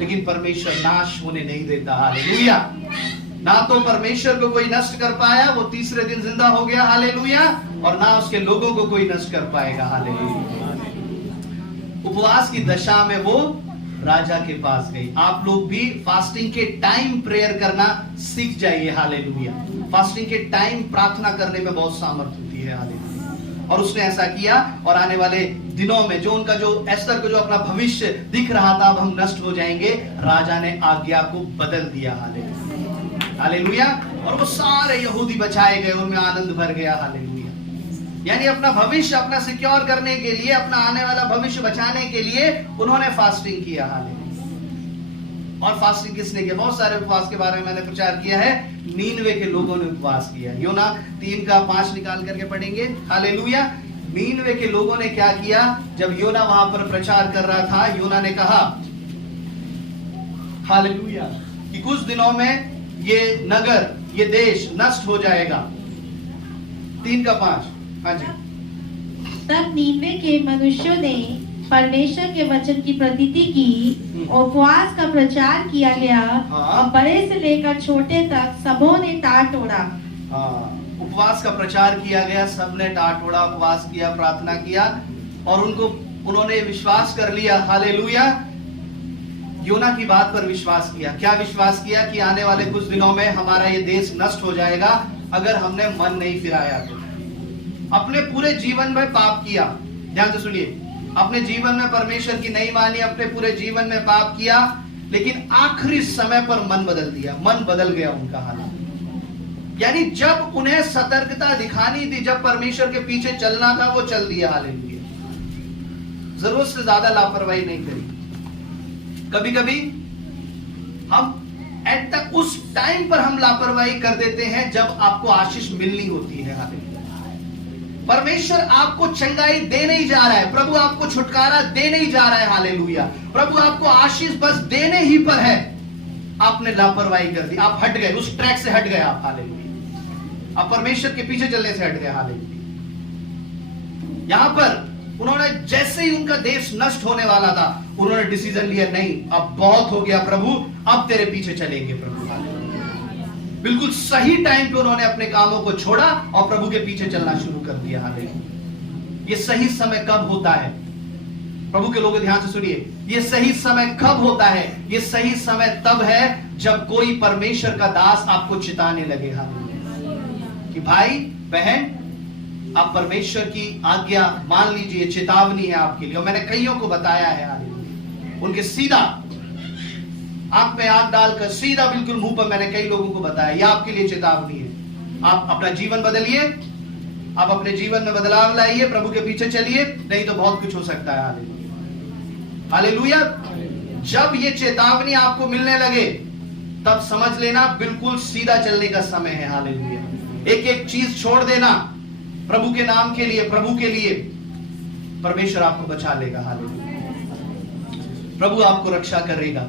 लेकिन परमेश्वर नाश होने नहीं देता। हालेलुया। ना तो परमेश्वर को कोई नष्ट कर पाया, वो तीसरे दिन जिंदा हो गया। हालेलुया। और ना उसके लोगों को कोई नष्ट कर पाएगा। हालेलुया। उपवास की दशा में वो राजा के पास गई। आप लोग भी फास्टिंग के टाइम प्रेयर करना सीख जाइए। हालेलुया। फास्टिंग के टाइम प्रार्थना करने में बहुत सामर्थ होती है। हालेलुया। और उसने ऐसा किया, और आने वाले दिनों में जो उनका, जो एस्तर को जो अपना भविष्य दिख रहा था, अब हम नष्ट हो जाएंगे, राजा ने आज्ञा को बदल दिया। हालेलुया। हालेलुया। और वो सारे यहूदी बचाए गए, उनमें आनंद भर गया। हालेलुया। यानी अपना भविष्य, अपना सिक्योर करने के लिए, अपना आने वाला भविष्य बचाने के लिए उन्होंने फास्टिंग किया। हालेलुया। और फास्टिंग किसने किया? बहुत सारे उपवास के बारे में मैंने प्रचार किया है। नीनवे के लोगों ने उपवास किया। योना 3:5 निकाल करके पढ़ेंगे। हालेलुया। नीनवे के लोगों ने क्या किया? जब योना वहां पर प्रचार कर रहा था, योना ने कहा हालेलुया कि कुछ दिनों में ये नगर, ये देश नष्ट हो जाएगा। 3:5। हाँ जी। तब नीनवे के मनुष्यों ने परमेश्वर के वचन की प्रतीति की, उपवास का प्रचार किया गया और बड़े से लेकर छोटे तक सबों ने टाटोड़ा। उपवास का प्रचार किया गया, सबने टाटोड़ा, उपवास किया, प्रार्थना किया और उन्होंने विश्वास कर लिया। हालेलुया। योना की बात पर विश्वास किया। क्या विश्वास किया? कि आने वाले कुछ दिनों में हमारा ये देश नष्ट हो जाएगा अगर हमने मन नहीं फिराया तो। अपने पूरे जीवन में पाप किया, ध्यान से सुनिए, अपने जीवन में परमेश्वर की नहीं मानी, अपने पूरे जीवन में पाप किया, लेकिन आखिरी समय पर मन बदल दिया, मन बदल गया उनका हालात। यानी जब उन्हें सतर्कता दिखानी थी, जब परमेश्वर के पीछे चलना था, वो चल दिया। हालेलुया। जरूरत से ज्यादा लापरवाही नहीं करी। कभी कभी हम उस टाइम पर हम लापरवाही कर देते हैं जब आपको आशीष मिलनी होती है। हालेलुया। परमेश्वर आपको चंगाई दे नहीं जा रहा है, प्रभु आपको छुटकारा दे नहीं जा रहा है। हालेलुया। प्रभु आपको आशीष बस देने ही पर है, आपने लापरवाही कर दी, आप हट गए, उस ट्रैक से हट गए आप। हालेलुया। आप परमेश्वर के पीछे चलने से हट गए। हालेलुया। यहां पर उन्होंने जैसे ही उनका देश नष्ट होने वाला था, उन्होंने डिसीजन लिया, नहीं अब बहुत हो गया प्रभु, अब तेरे पीछे चलेंगे प्रभु। बिल्कुल सही टाइम पे उन्होंने अपने कामों को छोड़ा और प्रभु के पीछे चलना शुरू कर दिया। हालेलुया। ये सही समय कब होता है? प्रभु के लोग ध्यान से सुनिए, ये सही समय कब होता है? ये सही समय तब है जब कोई परमेश्वर का दास आपको चिताने लगे। हालेलुया। कि भाई बहन, आप परमेश्वर की आज्ञा मान लीजिए, चेतावनी है आपके लिए। और मैंने कईयों को बताया है। हालेलुया। उनके सीधा आंख में आंख डालकर सीधा बिल्कुल मुंह पर मैंने कई लोगों को बताया, यह आपके लिए चेतावनी है। आप अपना जीवन बदलिए, आप अपने जीवन में बदलाव लाइए, प्रभु के पीछे चलिए, नहीं तो बहुत कुछ हो सकता है। हालेलुया। हालेलुया। जब ये चेतावनी आपको मिलने लगे तब समझ लेना बिल्कुल सीधा चलने का समय है। हालेलुया। एक एक चीज छोड़ देना प्रभु के नाम के लिए, प्रभु के लिए। परमेश्वर आपको बचा लेगा। हालेलुया। प्रभु आपको रक्षा करेगा।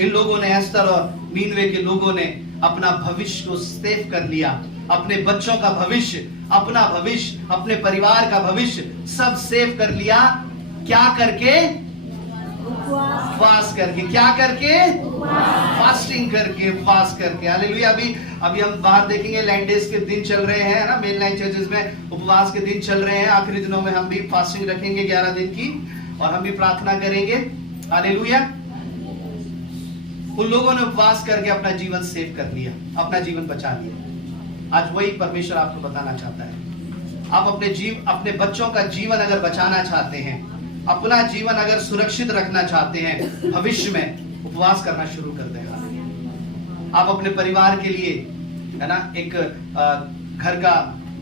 इन लोगों ने, एस्तर और नीनवे के लोगों ने अपना भविष्य को सेव कर लिया, अपने बच्चों का भविष्य, अपना भविष्य, अपने परिवार का भविष्य सब सेव कर लिया। क्या करके? उपवास करके। क्या करके? फास्टिंग करके, उपवास करके। हालेलुया। अभी हम बाहर देखेंगे, लाइन डेज के दिन चल रहे हैं ना, मेन लाइन चर्चेस में उपवास के दिन चल रहे हैं। आखिरी दिनों में हम भी फास्टिंग रखेंगे 11 दिन की, और हम भी प्रार्थना करेंगे। हालेलुया। उन लोगों ने उपवास करके अपना जीवन सेव कर लिया, अपना जीवन बचा लिया। आज वही परमेश्वर आपको बताना चाहता है। आप अपने बच्चों का जीवन अगर बचाना चाहते हैं, अपना जीवन अगर सुरक्षित रखना चाहते हैं, भविष्य में उपवास करना शुरू कर देगा। आप अपने परिवार के लिए, है ना, एक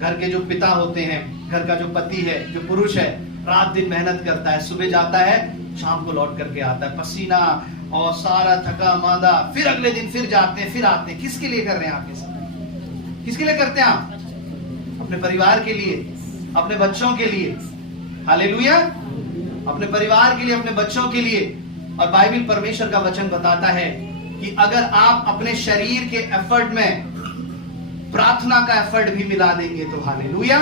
घर के जो पिता होते हैं, घर का जो पति है, जो पुरुष है, रात दिन मेहनत करता है, सुबह जाता है, शाम को लौट करके आता है, पसीना और सारा थका मांदा, फिर अगले दिन फिर जाते हैं, फिर आते हैं। किसके लिए कर रहे हैं आप ये सब? किसके लिए करते हैं आप? अपने परिवार के लिए, अपने बच्चों के लिए। हालेलुया। अपने परिवार के लिए, अपने बच्चों के लिए। और बाइबल, परमेश्वर का वचन बताता है कि अगर आप अपने शरीर के एफर्ट में प्रार्थना का एफर्ट भी मिला देंगे तो हालेलुया,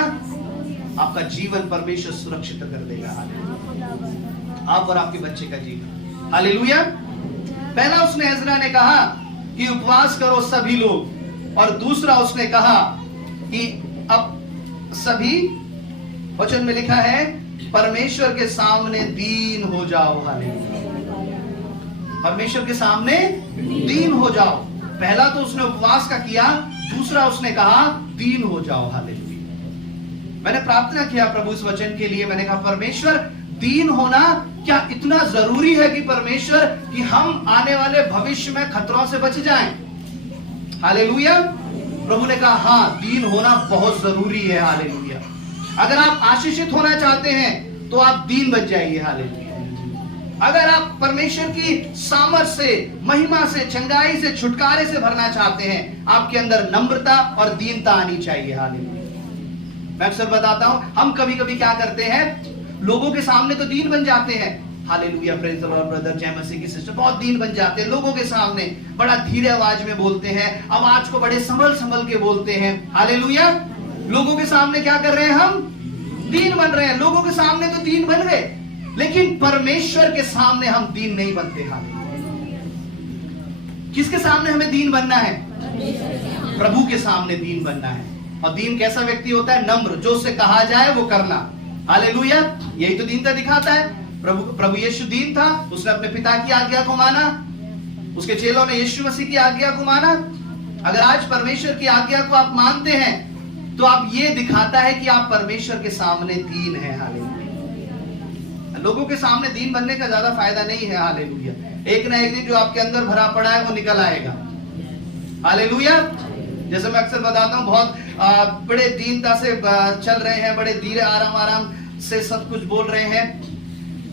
आपका जीवन परमेश्वर सुरक्षित कर देगा। हालेलुया। आप और आपके बच्चे का जीवन। हालेलुया। पहला उसने एजरा ने कहा कि उपवास करो सभी लोग, और दूसरा उसने कहा कि अब सभी, वचन में लिखा है, परमेश्वर के सामने दीन हो जाओ। हालेलुया। परमेश्वर के सामने दीन हो जाओ। पहला तो उसने उपवास का किया, दूसरा उसने कहा दीन हो जाओ। हालेलुया। मैंने प्रार्थना किया प्रभु इस वचन के लिए। मैंने कहा परमेश्वर, दीन होना क्या इतना जरूरी है कि परमेश्वर, कि हम आने वाले भविष्य में खतरों से बच जाएं? हालेलुया। प्रभु ने कहा हाँ, दीन होना बहुत जरूरी है। हालेलुया। अगर आप आशीषित होना चाहते हैं तो आप दीन बन जाइए। हालेलुया। अगर आप परमेश्वर की सामर्थ से, महिमा से, चंगाई से, छुटकारे से भरना चाहते हैं, आपके अंदर नम्रता और दीनता आनी चाहिए। हालेलुया। मैं अक्सर बताता हूं, हम कभी कभी क्या करते हैं, लोगों के सामने तो दीन बन जाते हैं। Hallelujah. Praise the Lord brother, जय मसीह की सिस्टर, बहुत दीन बन जाते हैं। लोगों के सामने बड़ा धीरे आवाज में बोलते हैं, आवाज को बड़े संभल के बोलते हैं। हालेलुया। लोगों के सामने क्या कर रहे हैं? हम दीन बन रहे हैं। लोगों के सामने तो दीन बन गए, लेकिन परमेश्वर के सामने हम दीन नहीं बनते। हालेलुया। किसके सामने हमें दीन बनना है? प्रभु के सामने दीन बनना है। और दीन कैसा व्यक्ति होता है? नम्र, जो उससे कहा जाए वो करना। हालेलुया। यही तो दीनता दिखाता है। प्रभु यीशु दीन था, उसने अपने पिता की आज्ञा को माना, उसके चेलों ने यीशु मसीह की आज्ञा को माना। अगर आज परमेश्वर की आज्ञा को आप मानते हैं तो आप ये दिखाता है कि आप परमेश्वर के सामने दीन है। हालेलुया। लोगों के सामने दीन बनने का ज्यादा फायदा नहीं है। हालेलुया। एक ना एक दिन जो आपके अंदर भरा पड़ा है वो निकल आएगा। हालेलुया। जैसे मैं अक्सर बताता हूं, बहुत बड़े दीनता से चल रहे हैं, बड़े धीरे आराम आराम से सब कुछ बोल रहे हैं।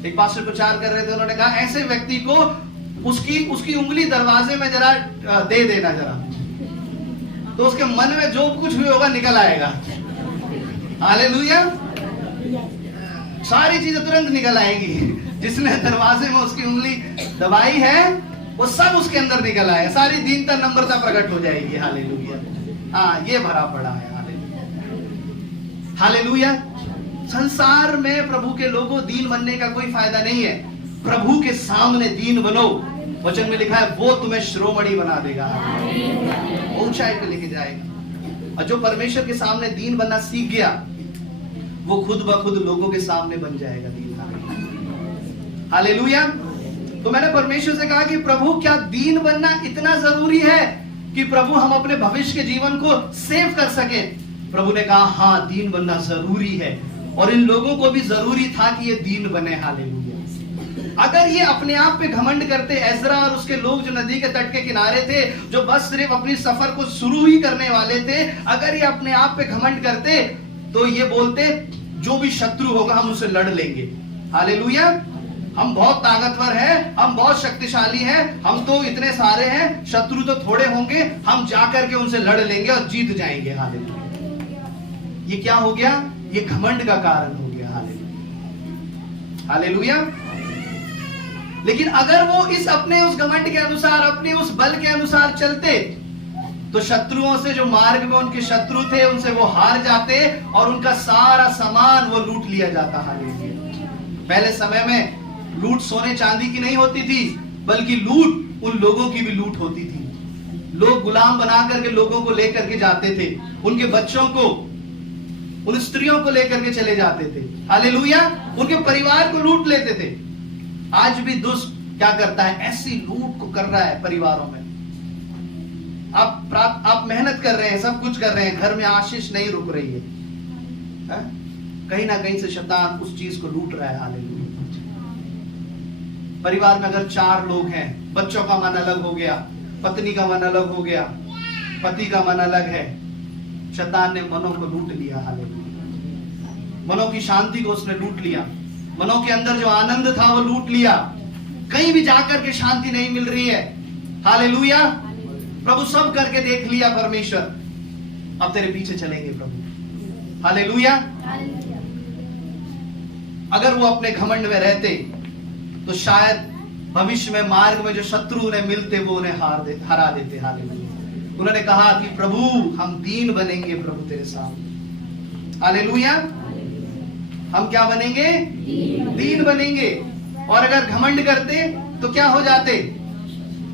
एक पास्टर प्रचार कर रहे थे, उन्होंने कहा ऐसे व्यक्ति को उसकी उंगली दरवाजे में जरा दे देना जरा, तो उसके मन में जो कुछ भी होगा निकल आएगा। हालेलुया। सारी चीजें तुरंत निकल आएगी। जिसने दरवाजे में उसकी उंगली दबाई है वो सब उसके अंदर निकल आएगा। सारी दीनता नम्रता प्रकट हो जाएगी। हालेलुया। हाँ, ये भरा पड़ा है। हालेलुया। हालेलुया। संसार में प्रभु के लोगों दीन बनने का कोई फायदा नहीं है। प्रभु के सामने दीन बनो। वचन में लिखा है वो तुम्हें शिरोमणि बना देगा, ऊंचाई पे लेके जाएगा। और जो परमेश्वर के सामने दीन बनना सीख गया वो खुद ब खुद लोगों के सामने बन जाएगा दीन। हालेलुया। तो मैंने परमेश्वर से कहा कि प्रभु क्या दीन बनना इतना जरूरी है कि प्रभु हम अपने भविष्य के जीवन को सेव कर सके? प्रभु ने कहा हाँ, दीन बनना जरूरी है। और इन लोगों को भी जरूरी था कि ये दीन बने। हालेलुया। अगर ये अपने आप पे घमंड करते, एजरा और उसके लोग जो नदी के तट के किनारे थे, जो बस सिर्फ अपनी सफर को शुरू ही करने वाले थे, अगर ये अपने आप पे घमंड करते तो ये बोलते जो भी शत्रु होगा हम उसे लड़ लेंगे। हालेलुया। हम बहुत ताकतवर हैं, हम बहुत शक्तिशाली हैं, हम तो इतने सारे हैं, शत्रु तो थोड़े होंगे, हम जाकर के उनसे लड़ लेंगे और जीत जाएंगे। हालेलुया। ये क्या हो गया? ये घमंड का कारण हो गया। हालेलुया। हालेलुया। लेकिन अगर वो अपने उस घमंड के अनुसार, अपने उस बल के अनुसार चलते तो शत्रुओं से, जो मार्ग में उनके शत्रु थे, उनसे वो हार जाते और उनका सारा सामान वो लूट लिया जाता। हालेलुया। पहले समय में लूट सोने चांदी की नहीं होती थी, बल्कि लूट उन लोगों की भी लूट होती थी। लोग गुलाम बना करके लोगों को लेकर के जाते थे, उनके बच्चों को, उन स्त्रियों को लेकर के चले जाते थे। हालेलुया। उनके परिवार को लूट लेते थे। आज भी दुष्ट क्या करता है? ऐसी लूट को कर रहा है परिवारों में। आप मेहनत कर रहे हैं, सब कुछ कर रहे हैं, घर में आशीष नहीं रुक रही है, कहीं ना कहीं से शैतान उस चीज को लूट रहा है। हालेलुया। परिवार में अगर 4 लोग हैं, बच्चों का मन अलग हो गया, पत्नी का मन अलग हो गया, पति का मन अलग है, शैतान ने मनों को लूट लिया। हालेलुया। मनों की शांति को उसने लूट लिया, मनों के अंदर जो आनंद था वो लूट लिया। कहीं भी जाकर के शांति नहीं मिल रही है। हालेलुया। प्रभु सब करके देख लिया परमेश्वर, अब तेरे पीछे चलेंगे प्रभु। हालेलुया। अगर वो अपने घमंड में रहते तो शायद भविष्य में मार्ग में जो शत्रु उन्हें मिलते वो उन्हें हरा देते। हालेलुया। उन्होंने कहा कि प्रभु हम दीन बनेंगे प्रभु तेरे सामने। हालेलुया। हम क्या बनेंगे? दीन बनेंगे। और अगर घमंड करते तो क्या हो जाते?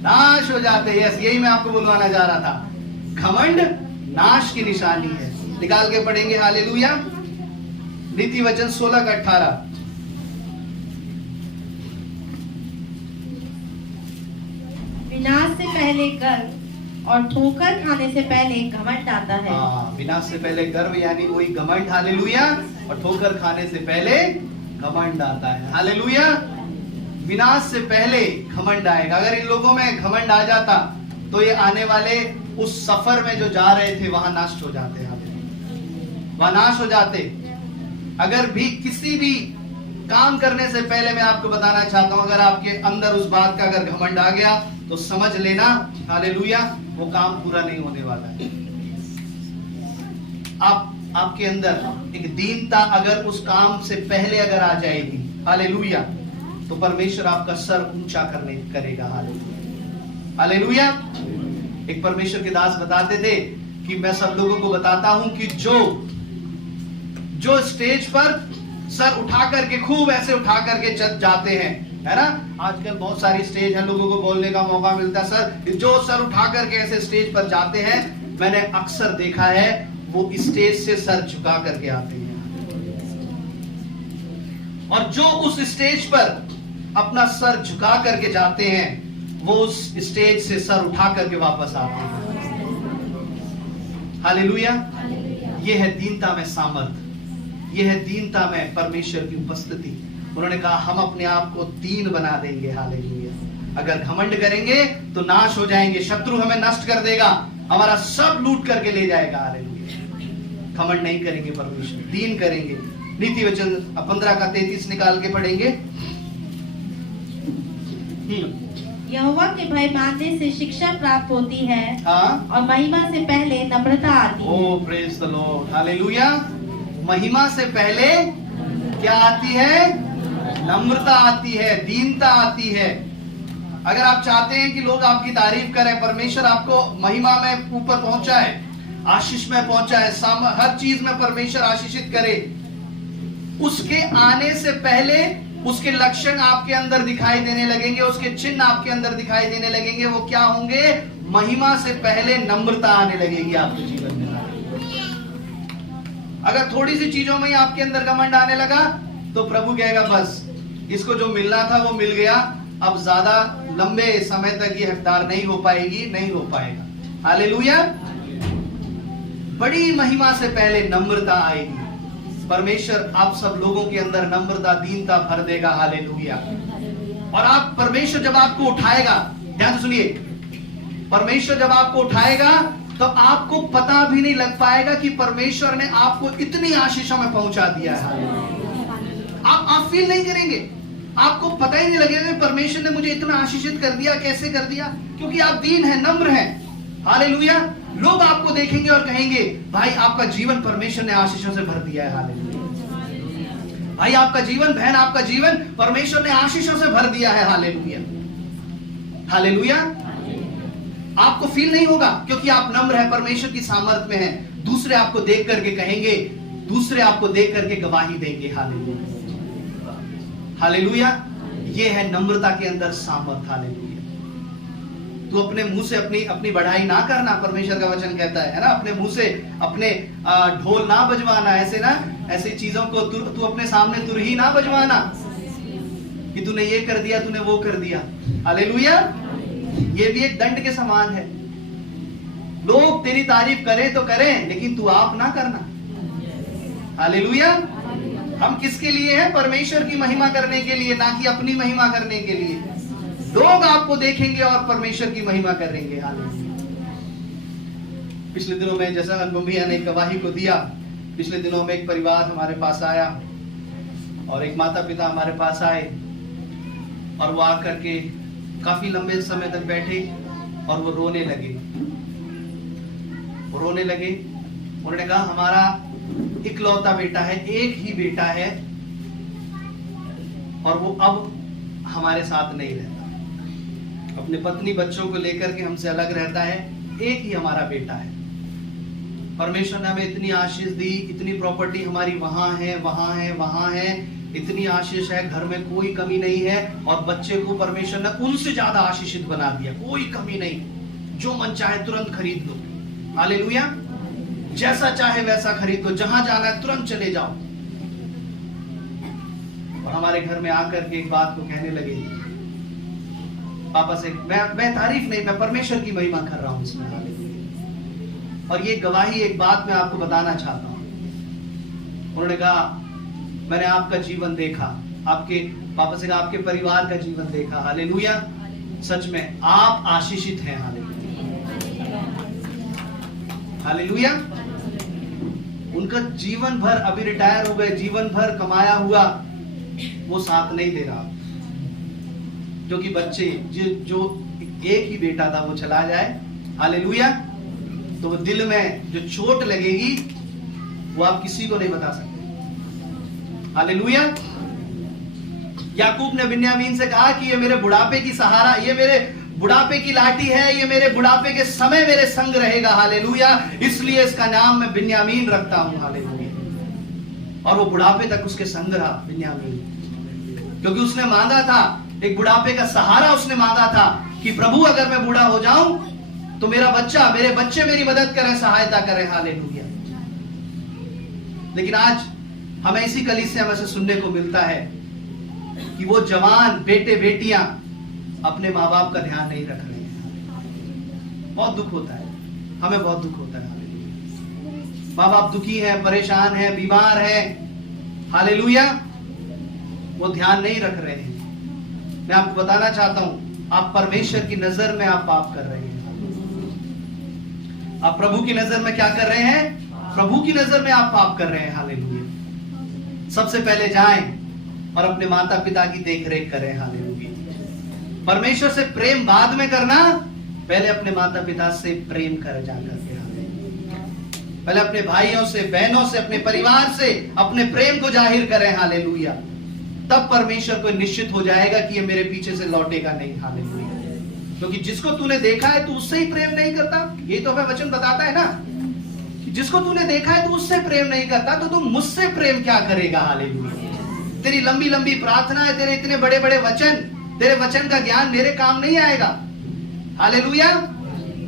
नाश हो जाते। यस, यही मैं आपको बुलवाना जा रहा था। घमंड नाश की निशानी है। निकाल के पढ़ेंगे। हालेलुया। नीति वचन 16 का 18। विनाश से पहले गर्व और ठोकर खाने से पहले घमंड आता है। विनाश से पहले गर्व यानी वही घमंड। हालेलुया। और ठोकर खाने से पहले घमंड आता है। हालेलुया। विनाश से पहले घमंड आएगा। अगर इन लोगों में घमंड आ जाता तो ये आने वाले उस सफर में जो जा रहे थे वहां नष्ट हो जाते। वहां नाश हो जाते। अगर भी किसी भी काम करने से पहले मैं आपको बताना चाहता हूं, अगर आपके अंदर उस बात का अगर घमंड आ गया तो समझ लेना, हालेलुया, वो काम पूरा नहीं होने वाला है। आपके अंदर एक दीनता अगर उस काम से पहले अगर आ जाएगी, हालेलुया, तो परमेश्वर आपका सर ऊंचा करेगा। हालेलुया। हालेलुया। एक परमेश्वर के दास बताते थे कि मैं सब लोगों को बताता हूं कि जो स्टेज पर सर उठा करके, खूब ऐसे उठा करके जाते हैं, है ना। आजकल बहुत सारी स्टेज है, लोगों को बोलने का मौका मिलता है। सर जो सर उठा करके ऐसे स्टेज पर जाते हैं, मैंने अक्सर देखा है वो स्टेज से सर झुका करके आते हैं। और जो उस स्टेज पर अपना सर झुका करके जाते हैं, वो उस स्टेज से सर उठा करके वापस आते हैं। हालेलुया। ये है दीनता में सामर्थ, ये है दीनता में परमेश्वर की उपस्थिति। उन्होंने कहा हम अपने आप को दीन बना देंगे। हालेलुया। अगर घमंड करेंगे तो नाश हो जाएंगे, शत्रु हमें नष्ट कर देगा, हमारा सब लूट करके ले जाएगा। हालेलुया। घमंड नहीं करेंगे, परमेश्वर दीन करेंगे। नीति वचन 15 का 33 निकाल के पढ़ेंगे। यहोवा के भय मानने से शिक्षा प्राप्त होती है, हाँ, और महिमा से पहले नम्रता आती है। ओ प्रेज द लॉर्ड। हालेलुया। महिमा से पहले क्या आती है? नम्रता आती है, दीनता आती है। अगर आप चाहते हैं कि लोग आपकी तारीफ करें, परमेश्वर आपको महिमा में ऊपर पहुंचाए, आशीष में पहुंचाए, हर चीज में परमेश्वर आशीषित करे, उसके आने से पहले उसके लक्षण आपके अंदर दिखाई देने लगेंगे, उसके चिन्ह आपके अंदर दिखाई देने लगेंगे। वो क्या होंगे? महिमा से पहले नम्रता आने लगेगी आपके जीवन में। अगर थोड़ी सी चीजों में ही आपके अंदर घमंड आने लगा तो प्रभु कहेगा बस इसको जो मिलना था वो मिल गया, अब ज्यादा लंबे समय तक ये हकदार नहीं हो पाएगी, नहीं हो पाएगा। हालेलुया। बड़ी महिमा से पहले नम्रता आएगी। परमेश्वर आप सब लोगों के अंदर नम्रता, दीनता भर देगा। हालेलुया। और आप, परमेश्वर जब आपको उठाएगा, ध्यान से सुनिए, परमेश्वर जब आपको उठाएगा तो आपको पता भी नहीं लग पाएगा कि परमेश्वर ने आपको इतनी आशीषों में पहुंचा दिया है। आप फील नहीं करेंगे, आपको पता ही नहीं लगेगा परमेश्वर ने मुझे इतना आशीषित कर दिया। कैसे कर दिया? क्योंकि आप दीन हैं, नम्र हैं। हालेलुया। लोग आपको देखेंगे और कहेंगे भाई आपका जीवन परमेश्वर ने आशीषों से भर दिया है। हालेलुया। भाई आपका जीवन, बहन आपका जीवन परमेश्वर ने आशीषों से भर दिया है। हालेलुया। हालेलुया। आपको फील नहीं होगा क्योंकि आप नम्र है, परमेश्वर की सामर्थ में है। दूसरे आपको देख करके कहेंगे, दूसरे आपको देख करके गवाही देंगे। हालेलुया। हालेलुया। ये है नम्रता के अंदर सामर्थ। हालेलुया। तू अपने मुंह से अपनी बढ़ाई ना करना, परमेश्वर का वचन कहता है ना। अपने मुंह से अपने ढोल ना बजवाना, ऐसे ना, ऐसी चीजों को तू अपने सामने तुरही ना बजवाना कि तूने ये कर दिया, तूने वो कर दिया। हालेलुया। ये भी एक दंड के समान है। लोग तेरी तारीफ करें तो करें, लेकिन तू आप ना करना। हालेलुया। हम किसके लिए हैं? परमेश्वर की महिमा करने के लिए, ना कि अपनी महिमा करने के लिए। लोग आपको देखेंगे और परमेश्वर की महिमा करेंगे। हालेलुया। पिछले दिनों में जैसा अनुपम भैया ने गवाही को दिया, पिछले दिनों में एक परिवार हमारे पास आया और एक माता पिता हमारे पास आए और वो आकर के काफी लंबे समय तक बैठे और वो रोने लगे। उन्होंने कहा हमारा इकलौता बेटा है, एक ही बेटा है, और वो अब हमारे साथ नहीं रहता। अपने पत्नी बच्चों को लेकर के हमसे अलग रहता है, एक ही हमारा बेटा है। परमेश्वर ने हमें इतनी आशीष दी, इतनी प्रॉपर्टी हमारी वहां है, वहां है, वहां है, इतनी आशीष है, घर में कोई कमी नहीं है। और बच्चे को परमेश्वर ने उनसे ज्यादा आशीषित बना दिया, कोई कमी नहीं। जो मन चाहे तुरंत खरीद लो। हालेलुया। जैसा चाहे वैसा खरीद लो, जहां जाना है तुरंत चले जाओ। और हमारे घर में आकर के एक बात को कहने लगे, पापा से मैं तारीफ नहीं, मैं परमेश्वर की महिमा कर रहा हूं इसमें। और ये गवाही, एक बात मैं आपको बताना चाहता हूं। उन्होंने कहा मैंने आपका जीवन देखा, आपके पापा से कहा आपके परिवार का जीवन देखा। हालेलुया। सच में आप आशीषित हैं। हालेलुया। हालेलुया। उनका जीवन भर, अभी रिटायर हो गए, जीवन भर कमाया हुआ वो साथ नहीं दे रहा, क्योंकि बच्चे जो एक ही बेटा था वो चला जाए। हालेलुया। तो दिल में जो चोट लगेगी वो आप किसी को नहीं बता सकते। हालेलुया। याकूब ने बिन्यामीन से कहा कि ये मेरे बुढ़ापे की सहारा, ये मेरे बुढ़ापे की लाठी है, ये मेरे बुढ़ापे के समय मेरे संग रहेगा। हालेलुया। इसलिए इसका नाम मैं बिन्यामीन रखता हूं। हालेलुया। और वो बुढ़ापे तक उसके संग रहा बिन्यामीन, क्योंकि उसने मांगा था, एक बुढ़ापे का सहारा उसने मांगा था कि प्रभु अगर मैं बूढ़ा हो जाऊं तो मेरे बच्चे मेरी मदद करें, सहायता करें। हालेलुया। लेकिन आज हमें इसी कलीसिया में से सुनने को मिलता है कि वो जवान बेटे बेटियां अपने माँ बाप का ध्यान नहीं रख रहे हैं। बहुत दुख होता है, हमें बहुत दुख होता है। माँ बाप दुखी है, परेशान है, बीमार है, हालेलुया, वो ध्यान नहीं रख रहे हैं। मैं आपको बताना चाहता हूं, आप परमेश्वर की नजर में आप पाप कर रहे हैं। आप प्रभु की नजर में क्या कर रहे हैं? प्रभु की नजर में आप पाप कर रहे हैं। हालेलुया। सबसे पहले जाएं और अपने माता पिता की देखरेख करें। हालेलुया। परमेश्वर से प्रेम बाद में करना, पहले अपने माता पिता से प्रेम कर जाकर के। पहले अपने भाइयों से, बहनों से, अपने परिवार से अपने प्रेम को जाहिर करें। हालेलुया। तब परमेश्वर को निश्चित हो जाएगा कि ये मेरे पीछे से लौटेगा नहीं। हालेलुया। क्योंकि जिसको तूने देखा है तू उससे ही प्रेम नहीं करता। ये तो हमें वचन बताता है ना कि जिसको तूने देखा है तू उससे प्रेम नहीं करता, तो तू मुझसे प्रेम क्या करेगा। हालेलुया। तेरी लंबी लंबी प्रार्थना है, तेरे इतने बड़े बड़े वचन, तेरे वचन का ज्ञान मेरे काम नहीं आएगा। हालेलुया।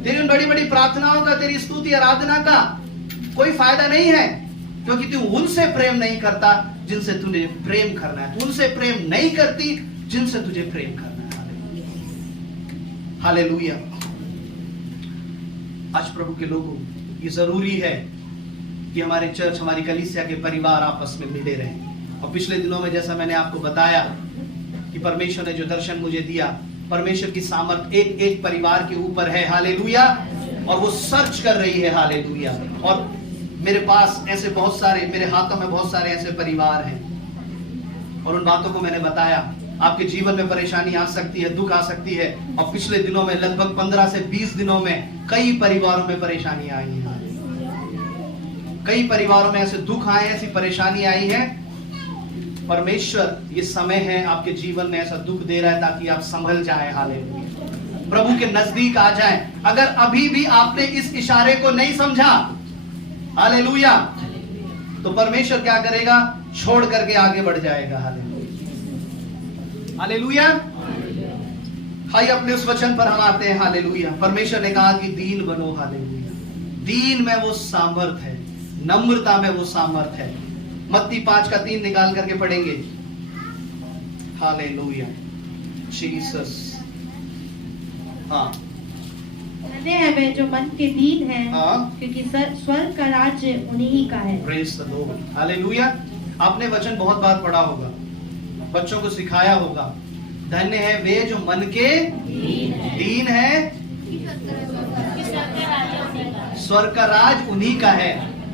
तेरी उन बड़ी बड़ी प्रार्थनाओं का, तेरी स्तुति आराधना का कोई फायदा नहीं है, क्योंकि तू उनसे प्रेम नहीं करता जिनसे तुझे प्रेम करना है। तू उनसे प्रेम नहीं करती जिनसे तुझे प्रेम करना है। हालेलुया। आज प्रभु के लोगों, ये जरूरी है कि हमारे चर्च, हमारी कलीसिया के परिवार आपस में मिले रहें। और पिछले दिनों में जैसा मैंने आपको बताया कि परमेश्वर ने जो दर्शन मुझे दिया, परमेश्वर की सामर्थ एक एक परिवार के ऊपर है। हालेलुया। और वो सर्च कर रही है। हालेलुया। और मेरे पास ऐसे बहुत सारे, मेरे हाथों में बहुत सारे ऐसे परिवार हैं, और उन बातों को मैंने बताया। आपके जीवन में परेशानी आ सकती है, दुख आ सकती है, और पिछले दिनों में लगभग 15 से 20 दिनों में कई परिवारों में परेशानी आई है। कई परिवारों में ऐसे दुख आए, ऐसी परेशानी आई है। परमेश्वर ये समय है आपके जीवन में ऐसा दुख दे रहा है ताकि आप संभल जाएं। हालेलुया। प्रभु के नजदीक आ जाएं। अगर अभी भी आपने इस इशारे को नहीं समझा, हालेलुया, तो परमेश्वर क्या करेगा? छोड़ करके आगे बढ़ जाएगा। हालेलुया। हालेलुया। हाय, अपने उस वचन पर हम आते हैं। हालेलुया। परमेश्वर ने कहा कि दीन बनो। हालेलुया। दीन में वो सामर्थ है, नम्रता में वो सामर्थ है। मत्ती 5:3 निकाल करके पढ़ेंगे। हालेलुया। जीसस। हाँ, धन्य है वे जो मन के दीन है, हाँ, क्योंकि स्वर्ग का राज्य उन्हीं का है। Praise the Lord. हालेलुया। आपने वचन बहुत बार पढ़ा होगा, बच्चों को सिखाया होगा। धन्य है वे जो मन के दीन है, स्वर्ग का राज उन्हीं का है,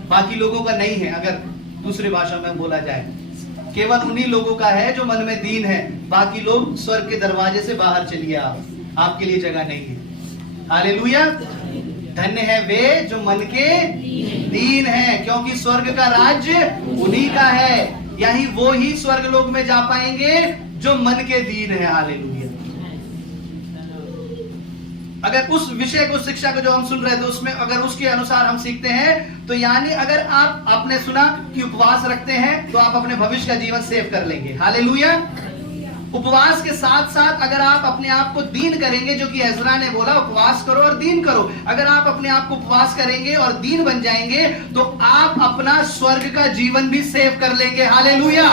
बाकी लोगों का नहीं है। अगर दूसरी भाषा में बोला जाए, केवल उन्हीं लोगों का है जो मन में दीन है। बाकी लोग स्वर्ग के दरवाजे से बाहर चलिए, आपके लिए जगह नहीं है। हालेलुया। धन्य है वे जो मन के दीन है, क्योंकि स्वर्ग का राज्य उन्हीं का है। यही वो ही स्वर्ग लोक में जा पाएंगे जो मन के दीन है। हालेलुया। अगर उस विषय को, शिक्षा को जो हम सुन रहे थे, उसमें अगर उसके अनुसार हम सीखते हैं, तो यानी अगर आप, आपने सुना कि उपवास रखते हैं तो आप अपने भविष्य का जीवन सेव कर लेंगे। हालेलुया। उपवास के साथ साथ अगर आप अपने आप को दीन करेंगे, जो कि एजरा ने बोला, उपवास करो और दीन करो। अगर आप अपने आप को उपवास करेंगे और दीन बन जाएंगे, तो आप अपना स्वर्ग का जीवन भी सेव कर लेंगे। हालेलुया।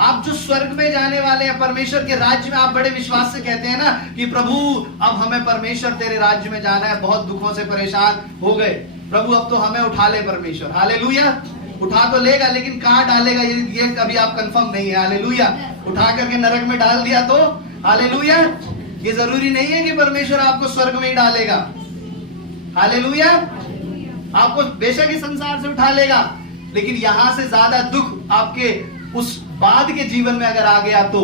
आप जो स्वर्ग में जाने वाले हैं, परमेश्वर के राज्य में, आप बड़े विश्वास से कहते हैं ना कि प्रभु अब हमें परमेश्वर तेरे राज्य में जाना है, बहुत दुखों से परेशान हो गए, प्रभु अब तो हमें उठा ले परमेश्वर। हालेलुया। उठा तो लेगा, लेकिन कहां डालेगा ये कभी आप कंफर्म नहीं है। हालेलुया। उठा करके नरक में डाल दिया तो हालेलुया। ये जरूरी नहीं है कि परमेश्वर आपको स्वर्ग में ही डालेगा। हालेलुया। आपको बेशक ही संसार से उठा लेगा, लेकिन यहां से ज्यादा दुख आपके उस बाद के जीवन में अगर आ गया तो,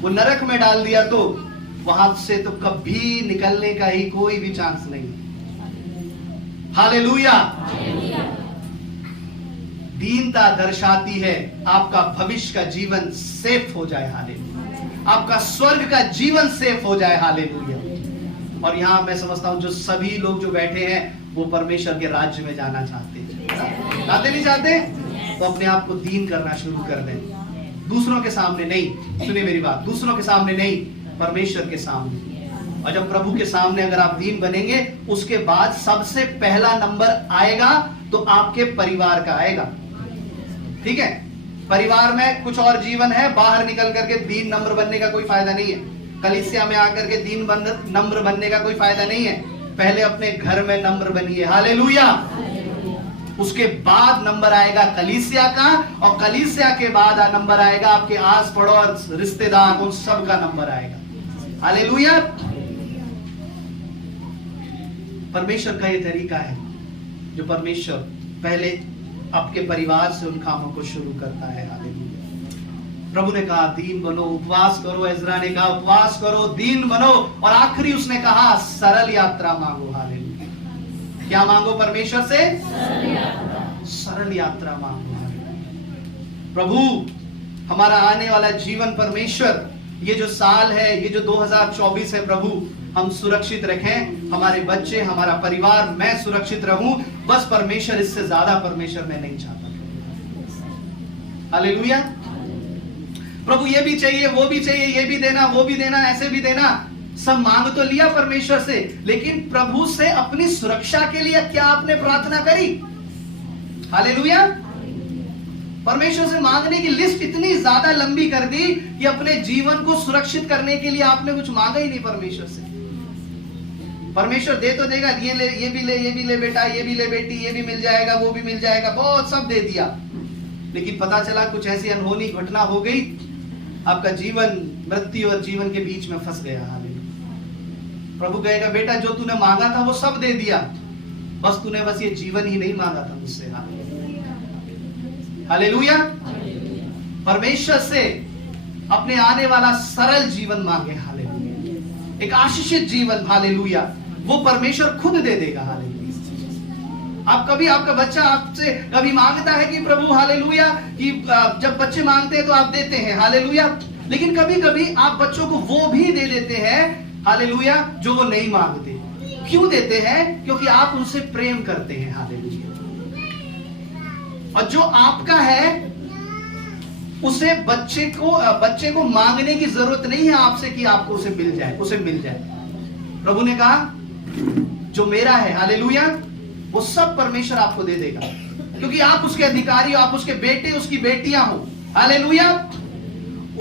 वो नरक में डाल दिया तो वहां से तो कभी निकलने का ही कोई भी चांस नहीं। हालेलुया। दीनता दर्शाती है आपका भविष्य का जीवन सेफ हो जाए। हालेलुया। आपका स्वर्ग का जीवन सेफ हो जाए। हालेलुया। और यहां मैं समझता हूं जो सभी लोग जो बैठे हैं वो परमेश्वर के राज्य में जाना चाहते हैं। चाहते नहीं चाहते? तो अपने आप को दीन करना शुरू कर दें। दूसरों के सामने नहीं, सुनिए मेरी बात, दूसरों के सामने नहीं, परमेश्वर के सामने। और जब प्रभु के सामने अगर आप दीन बनेंगे, उसके बाद सबसे पहला नंबर आएगा तो आपके परिवार का आएगा। ठीक है, परिवार में कुछ और जीवन है, बाहर निकल करके दीन नम्र बनने का कोई फायदा नहीं है। कलीसिया में आकर के दीन नम्र बनने का कोई फायदा नहीं है। पहले अपने घर में नम्र बनिए, हालेलुया। उसके बाद नंबर आएगा कलीसिया का, और कलीसिया के बाद नंबर आएगा आपके आस पड़ोस, रिश्तेदार, उन सब का नंबर आएगा, हालेलुया। परमेश्वर का ये तरीका है जो परमेश्वर पहले आपके परिवार से उन कामों को शुरू करता है, हालेलुया। प्रभु ने कहा दीन बनो, उपवास करो। इज़रा ने कहा उपवास करो, दीन बनो, और आखिरी उसने कहा सरल यात्रा मांगो, हालेलुया। क्या मांगो परमेश्वर से? सरल यात्रा मांगो, हालेलुया। प्रभु हमारा आने वाला जीवन, परमेश्वर ये जो साल है, ये जो 2024 है, प्रभु हम सुरक्षित रखें, हमारे बच्चे, हमारा परिवार, मैं सुरक्षित रहूं, बस परमेश्वर, इससे ज्यादा परमेश्वर मैं नहीं चाहता, हालेलुया। प्रभु ये भी चाहिए, वो भी चाहिए, ये भी देना, वो भी देना, ऐसे भी देना, सब मांग तो लिया परमेश्वर से, लेकिन प्रभु से अपनी सुरक्षा के लिए क्या आपने प्रार्थना करी? हालेलुया। परमेश्वर से मांगने की लिस्ट इतनी ज्यादा लंबी कर दी कि अपने जीवन को सुरक्षित करने के लिए आपने कुछ मांगा ही नहीं परमेश्वर से। परमेश्वर दे तो देगा, ये ले, ये भी ले, ये भी ले बेटा, ये भी ले बेटी, ये भी मिल जाएगा, वो भी मिल जाएगा, बहुत सब दे दिया, लेकिन पता चला कुछ ऐसी अनहोनी घटना हो गई, आपका जीवन मृत्यु और जीवन के बीच में फंस गया, हालेलुया। प्रभु कहेगा बेटा जो तूने मांगा था वो सब दे दिया, बस तूने बस ये जीवन ही नहीं मांगा था मुझसे, हालेलुया। परमेश्वर से अपने आने वाला सरल जीवन मांगे, हालेलुया। एक आशीषित जीवन, हालेलुया, वो परमेश्वर खुद दे देगा, हालेलुया। आप कभी, आपका बच्चा आपसे कभी मांगता है कि प्रभु, हालेलुया, कि जब बच्चे मांगते हैं तो आप देते हैं, हालेलुया, लेकिन कभी कभी आप बच्चों को वो भी दे देते हैं, हालेलुया, जो वो नहीं मांगते। क्यों देते हैं? क्योंकि आप उनसे प्रेम करते हैं, हालेलुया। और जो आपका है उसे बच्चे को मांगने की जरूरत नहीं है आपसे कि आपको उसे मिल जाए। प्रभु ने कहा जो मेरा है, हालेलुया, वो सब परमेश्वर आपको दे देगा, क्योंकि आप उसके अधिकारी हो, आप उसके बेटे, उसकी बेटियां हो, हालेलुया।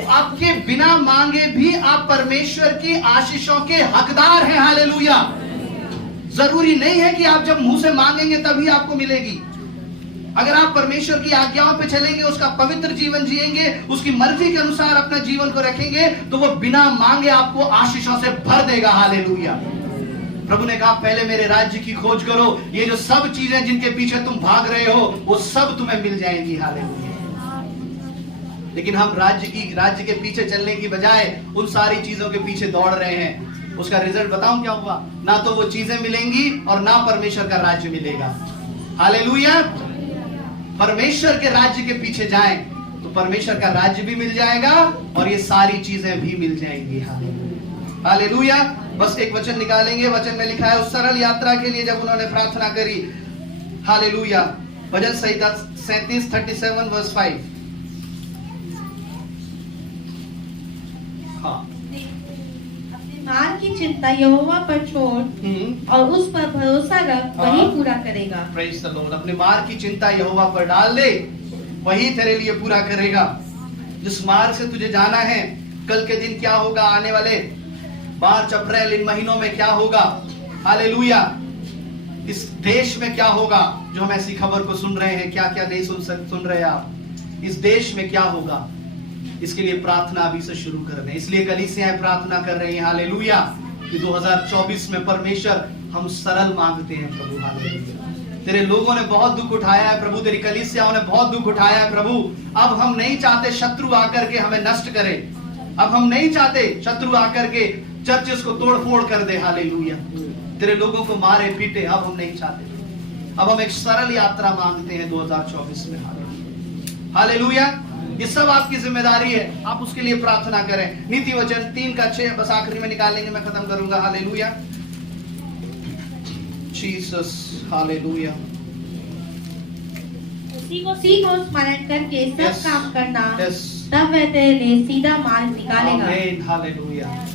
आपके बिना मांगे भी आप परमेश्वर की आशीषों के हकदार हैं, हालेलुया। जरूरी नहीं है कि आप जब मुंह से मांगेंगे तभी आपको मिलेगी। अगर आप परमेश्वर की आज्ञाओं पे चलेंगे, उसका पवित्र जीवन जिएंगे, उसकी मर्जी के अनुसार अपना जीवन को रखेंगे, तो वो बिना मांगे आपको आशीषों से भर देगा, हालेलुया। प्रभु ने कहा पहले मेरे राज्य की खोज करो, ये जो सब चीजें जिनके पीछे तुम भाग रहे हो वो सब तुम्हें मिल जाएंगी, हालेलुया। लेकिन हम राज्य के पीछे चलने की बजाय उन सारी चीजों के पीछे दौड़ रहे हैं। उसका रिजल्ट बताऊं क्या हुआ? ना तो वो चीजें मिलेंगी और ना परमेश्वर का राज्य मिलेगा, हालेलुया। परमेश्वर के राज्य के पीछे जाएं तो परमेश्वर का राज्य भी मिल जाएगा और ये सारी चीजें भी मिल जाएंगी, हालेलुया। बस एक वचन निकालेंगे, वचन में लिखा है उस सरल यात्रा के लिए जब उन्होंने प्रार्थना करी, हालेलुया। भजन संहिता 37:37 वर्स 5। हाँ, मार की चिंता यहोवा पर छोड़ और उस पर भरोसा रख, वही पूरा करेगा। Praise the Lord. अपने मार की चिंता यहोवा पर डाल दे, वही तेरे लिए पूरा करेगा। जिस मार्ग से तुझे जाना है, कल के दिन क्या होगा, आने वाले मार्च अप्रैल इन महीनों में क्या होगा, हालेलुया। इस देश में क्या होगा, जो हम ऐसी खबर को सुन रहे हैं, क्या क्या नहीं सुन रहे हैं आप, इस देश में क्या होगा, इसके लिए प्रार्थना अभी से शुरू कर दें। इसलिए कलीसियाएं प्रार्थना कर रही हैं, हालेलुया, कि 2024 में परमेश्वर हम सरल मांगते हैं प्रभु, हालेलुया। तेरे लोगों ने बहुत दुख उठाया है प्रभु, तेरी कलीसियाओं ने बहुत दुख उठाया है प्रभु। अब हम नहीं चाहते शत्रु आकर के हमें नष्ट करे, अब हम नहीं चाहते शत्रु आकर के चर्चेस को तोड़ फोड़ कर दे, हालेलुया। तेरे लोगों को मारे पीटे, अब हम नहीं चाहते। अब हम एक सरल यात्रा मांगते हैं 2024 में, हालेलुया। ये सब आपकी जिम्मेदारी है, आप उसके लिए प्रार्थना करें। नीति वचन 3:6 बस आखिरी में निकालेंगे, मैं खत्म करूंगा, हालेलुया। Jesus, hallelujah. उसी को स्मरण करके सब Yes. काम करना, Yes. तब वह तेरे लिए सीधा मार्ग निकालेगा। आमीन, हालेलुया।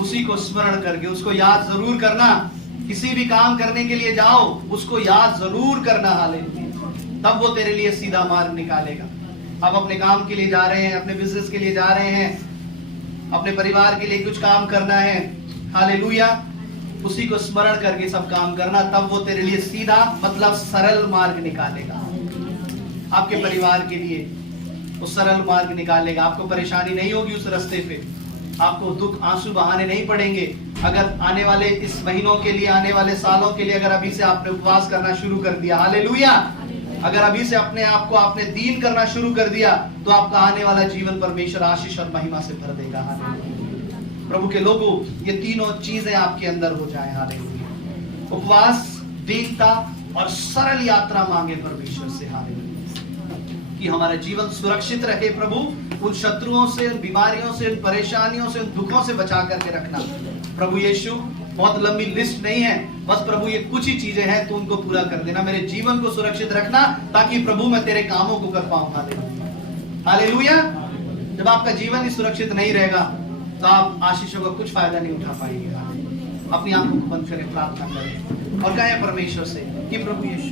उसी को स्मरण करके उसको याद जरूर करना। किसी भी काम करने के लिए जाओ, उसको याद जरूर करना, हालेलुया। तब वो तेरे लिए सीधा मार्ग निकालेगा। आप अपने काम के लिए जा रहे हैं, अपने बिजनेस के लिए जा रहे हैं, अपने परिवार के लिए कुछ काम करना है, हालेलुया। उसी को स्मरण करके सब काम करना, तब वो तेरे लिए सीधा मतलब सरल मार्ग निकालेगा। आपके परिवार के लिए वो सरल मार्ग निकालेगा। आपको परेशानी नहीं होगी उस रास्ते पे, आपको दुख आंसू बहाने नहीं पड़ेंगे। अगर आने वाले इस महीनों के लिए, आने वाले सालों के लिए अगर अभी से आपने उपवास करना शुरू कर दिया, हालेलुया, अगर अभी से अपने आप को आपने दीन करना शुरू कर दिया, तो आपका आने वाला जीवन परमेश्वर आशीष और महिमा से भर देगा, हालेलुया। प्रभु के लोगों, ये तीनों चीजें आपके अंदर हो जाए, हालेलुया। उपवास, दीनता और सरल यात्रा मांगे परमेश्वर से, हालेलुया, कि हमारा जीवन सुरक्षित रखे। प्रभु उन शत्रुओं से, उन बीमारियों से, उन परेशानियों से, उन दुखों से बचा करके रखना। प्रभु यीशु, बहुत लंबी लिस्ट नहीं है, बस प्रभु ये कुछ ही चीजें हैं, तो उनको पूरा कर देना। मेरे जीवन को सुरक्षित रखना, ताकि प्रभु मैं तेरे कामों को कर पाऊं, हालेलुया, हालेलुया। जब आपका जीवन ही सुरक्षित नहीं रहेगा, तो आप आशीषों का कुछ फायदा नहीं उठा पाएंगे। अपनी आंखों को बंद करें, प्रार्थना करें और कहें परमेश्वर से कि प्रभु यीशु